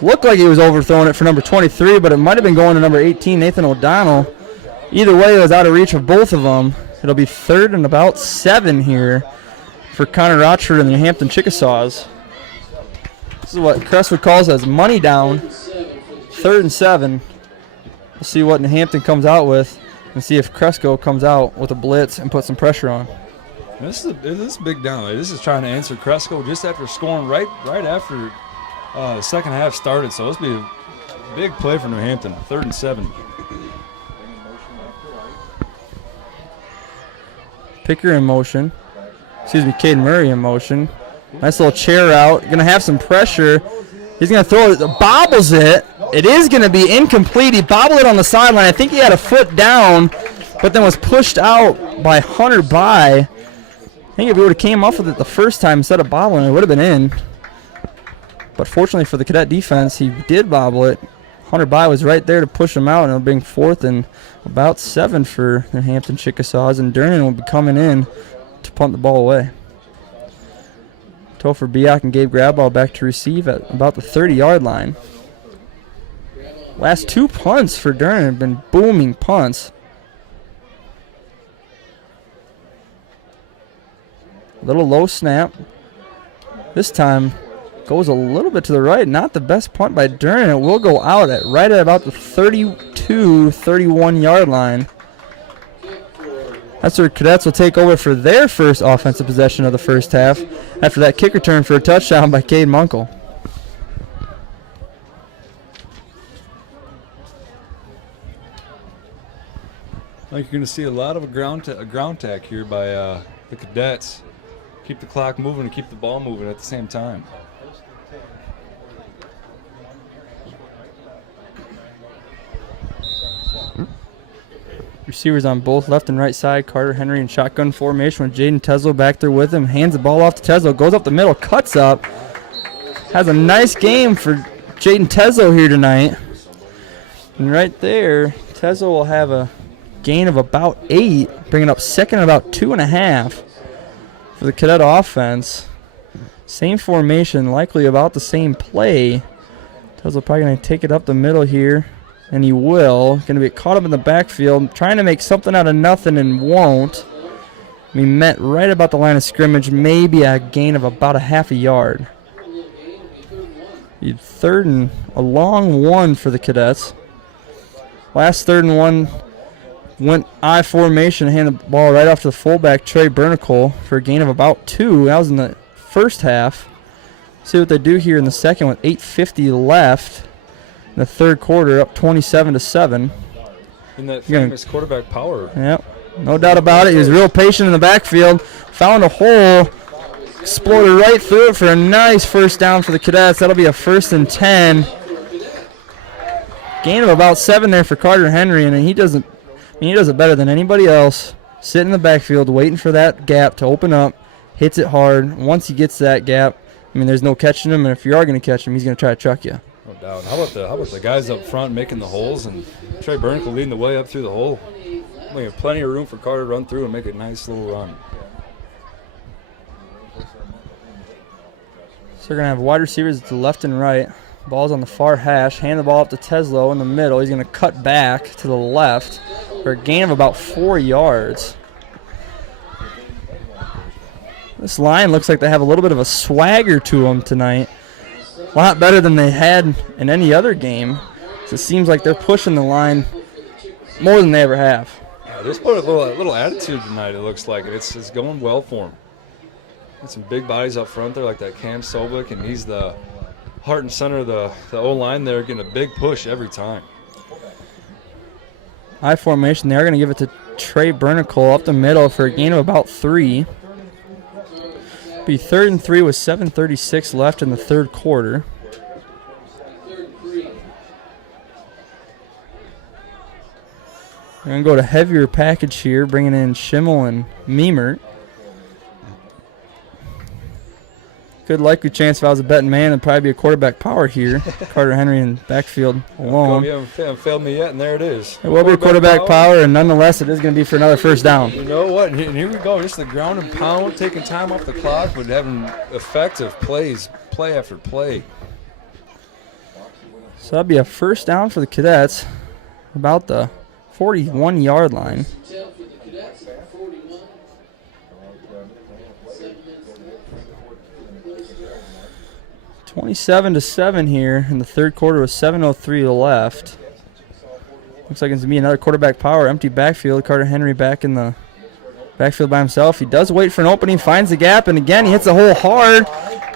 Looked like he was overthrowing it for number 23, but it might have been going to number 18, Nathan O'Donnell. Either way, it was out of reach of both of them. It'll be 3rd and about 7 here for Connor Rochford and the Hampton Chickasaws. This is what Crestwood calls as money down. 3rd and 7. We'll see what New Hampton comes out with and see if Cresco comes out with a blitz and put some pressure on. This is a big down. This is trying to answer Cresco just after scoring right after the second half started. So this will be a big play for New Hampton. 3rd and 7. Picker in motion. Caden Murray in motion. Nice little chair out. Going to have some pressure. He's going to throw it. Bobbles it. It is going to be incomplete. He bobbled it on the sideline. I think he had a foot down, but then was pushed out by Hunter By. I think if he would have came off with it the first time instead of bobbling, it would have been in. But fortunately for the Cadet defense, he did bobble it. Hunter By was right there to push him out, and it'll bring 4th and about 7 for the Hampton Chickasaws, and Durnan will be coming in to punt the ball away. Topher Biak and Gabe Graball back to receive at about the 30-yard line. Last 2 punts for Durnan have been booming punts. Little low snap. This time goes a little bit to the right. Not the best punt by Durnan. It will go out right at about the 32, 31-yard line. That's where Cadets will take over for their first offensive possession of the first half after that kick return for a touchdown by Cade Munkle. I think you're going to see a lot of a ground attack here by the Cadets. Keep the clock moving and keep the ball moving at the same time. Receivers on both left and right side. Carter Henry in shotgun formation with Jaden Teslo back there with him. Hands the ball off to Teslo. Goes up the middle. Cuts up. Has a nice game for Jaden Teslo here tonight. And right there, Teslo will have a gain of about 8. Bringing up 2nd and about 2.5 for the Cadet offense. Same formation. Likely about the same play. Tesla probably going to take it up the middle here, and he will. Going to be caught up in the backfield, trying to make something out of nothing and won't. We met right about the line of scrimmage, maybe a gain of about a half a yard. Third and a long one for the Cadets. Last 3rd and 1 went I formation, handed the ball right off to the fullback, Trey Bernicle, for a gain of about 2. That was in the first half. See what they do here in the second with 8:50 left in the third quarter, up 27-7. In that famous quarterback power. Yep, no doubt about it. He was real patient in the backfield, found a hole, exploded right through it for a nice first down for the Cadets. That'll be a 1st and 10. Gain of about 7 there for Carter Henry, and he does it better than anybody else. Sitting in the backfield, waiting for that gap to open up, hits it hard. Once he gets that gap, I mean, there's no catching him, and if you are going to catch him, he's going to try to chuck you. No doubt. How about the guys up front making the holes, and Trey Bernicle leading the way up through the hole? We have plenty of room for Carter to run through and make a nice little run. So we're going to have wide receivers to the left and right. Ball's on the far hash. Hand the ball up to Teslo in the middle. He's going to cut back to the left for a gain of about 4 yards. This line looks like they have a little bit of a swagger to them tonight. A lot better than they had in any other game. So it seems like they're pushing the line more than they ever have. Yeah, there's a little attitude tonight, it looks like. It's going well for them. Got some big bodies up front there like that Cam Sobek, and he's the heart and center of the O-line there, getting a big push every time. I formation, they are going to give it to Trey Bernicle up the middle for a gain of about 3. Be 3rd and 3 with 7:36 left in the third quarter. We're going to go to heavier package here, bringing in Schimmel and Meemert. Good likely chance if I was a betting man, it'd probably be a quarterback power here. Carter Henry in backfield alone. You haven't failed me yet, and there it is. It will be a quarterback power, and nonetheless, it is going to be for another first down. You know what? And here we go. Just the ground and pound, taking time off the clock, but having effective plays, play after play. So that'd be a first down for the Cadets, about the 41-yard line. 27-7 here in the third quarter with 7:03 left. Looks like it's going to be another quarterback power, empty backfield. Carter Henry back in the backfield by himself. He does wait for an opening, finds the gap, and again he hits the hole hard.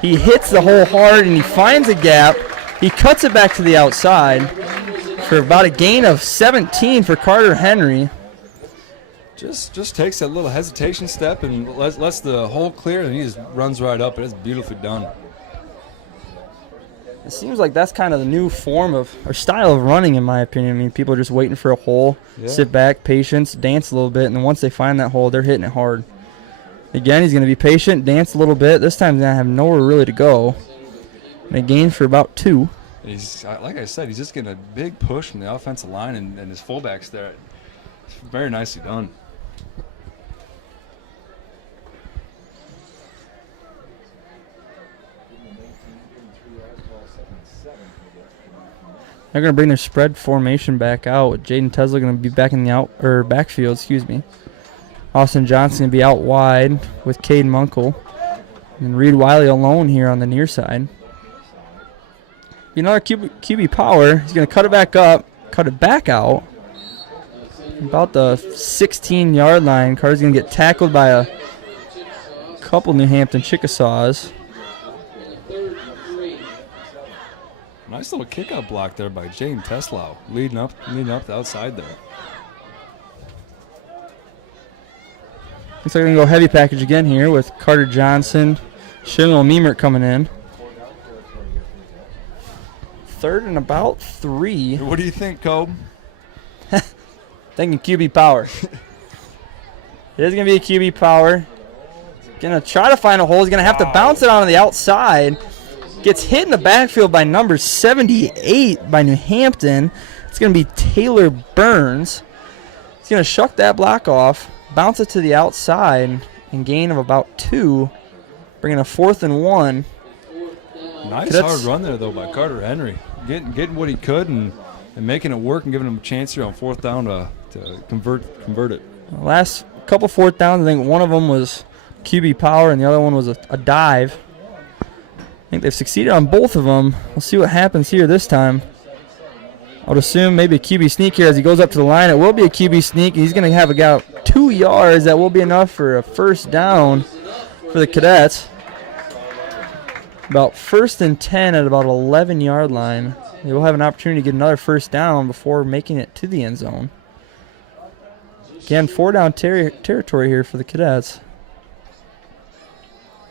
He hits the hole hard and he finds a gap. He cuts it back to the outside for about a gain of 17 for Carter Henry. Just takes that little hesitation step and lets the hole clear, and he just runs right up, and it's beautifully done. It seems like that's kind of the new form of, or style of running, in my opinion. I mean, people are just waiting for a hole, sit back, patience, dance a little bit, and then once they find that hole, they're hitting it hard. Again, he's going to be patient, dance a little bit. This time he's going to have nowhere really to go. And a gain for about 2. He's, like I said, he's just getting a big push from the offensive line, and his fullbacks there. It's very nicely done. They're going to bring their spread formation back out, with Jaden Tesla going to be back in the backfield, excuse me. Austin Johnson going to be out wide with Cade Munkle. And Reed Wiley alone here on the near side. Another QB power. He's going to cut it back up, cut it back out. About the 16-yard line. Carter's going to get tackled by a couple New Hampton Chickasaws. Nice little kick-out block there by Jaden Teslau, leading up the outside there. Looks like we're going to go heavy package again here with Carter Johnson, Schimmel and Meemert coming in. 3rd and about 3. What do you think, Cobe? Thinking QB power. It is going to be a QB power. Going to try to find a hole. He's going to have to bounce it onto the outside. Gets hit in the backfield by number 78 by New Hampton. It's going to be Taylor Burns. He's going to shuck that block off, bounce it to the outside, and gain of about 2, bringing a 4th and 1. Nice hard run there, though, by Carter Henry. getting what he could and making it work and giving him a chance here on 4th down to convert it. Last couple 4th downs, I think one of them was QB power and the other one was a dive. I think they've succeeded on both of them. We'll see what happens here this time. I would assume maybe a QB sneak here as he goes up to the line. It will be a QB sneak. He's going to have about 2 yards. That will be enough for a 1st down for the Cadets. About 1st and 10 at about 11-yard line. They will have an opportunity to get another 1st down before making it to the end zone. Again, 4-down territory here for the Cadets.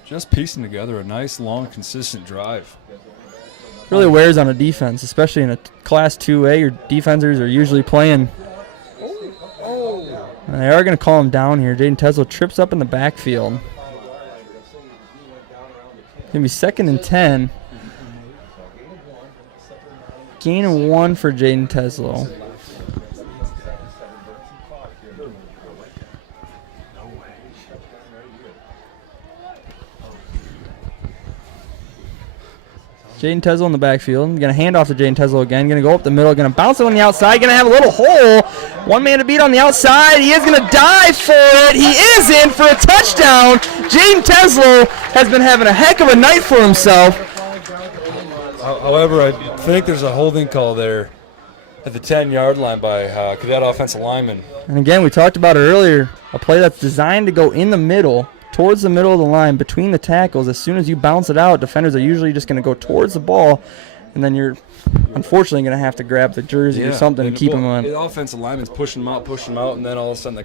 Just piecing together a nice, long, consistent drive. Really wears on a defense, especially in a Class 2A. Your defenders are usually playing. And they are going to call him down here. Jaden Teslo trips up in the backfield. It's going to be 2nd and 10. Gain of 1 for Jaden Teslo. Jaden Teslo in the backfield. Going to hand off to Jaden Teslo again. Going to go up the middle. Going to bounce it on the outside. Going to have a little hole. One man to beat on the outside. He is going to dive for it. He is in for a touchdown. Jaden Teslo has been having a heck of a night for himself. However, I think there's a holding call there at the 10-yard line by Cadet offensive lineman. And again, we talked about it earlier. A play that's designed to go in the middle, towards the middle of the line, between the tackles. As soon as you bounce it out, defenders are usually just going to go towards the ball, and then you're unfortunately going to have to grab the jersey or something to keep him on. The offensive lineman's pushing him out, and then all of a sudden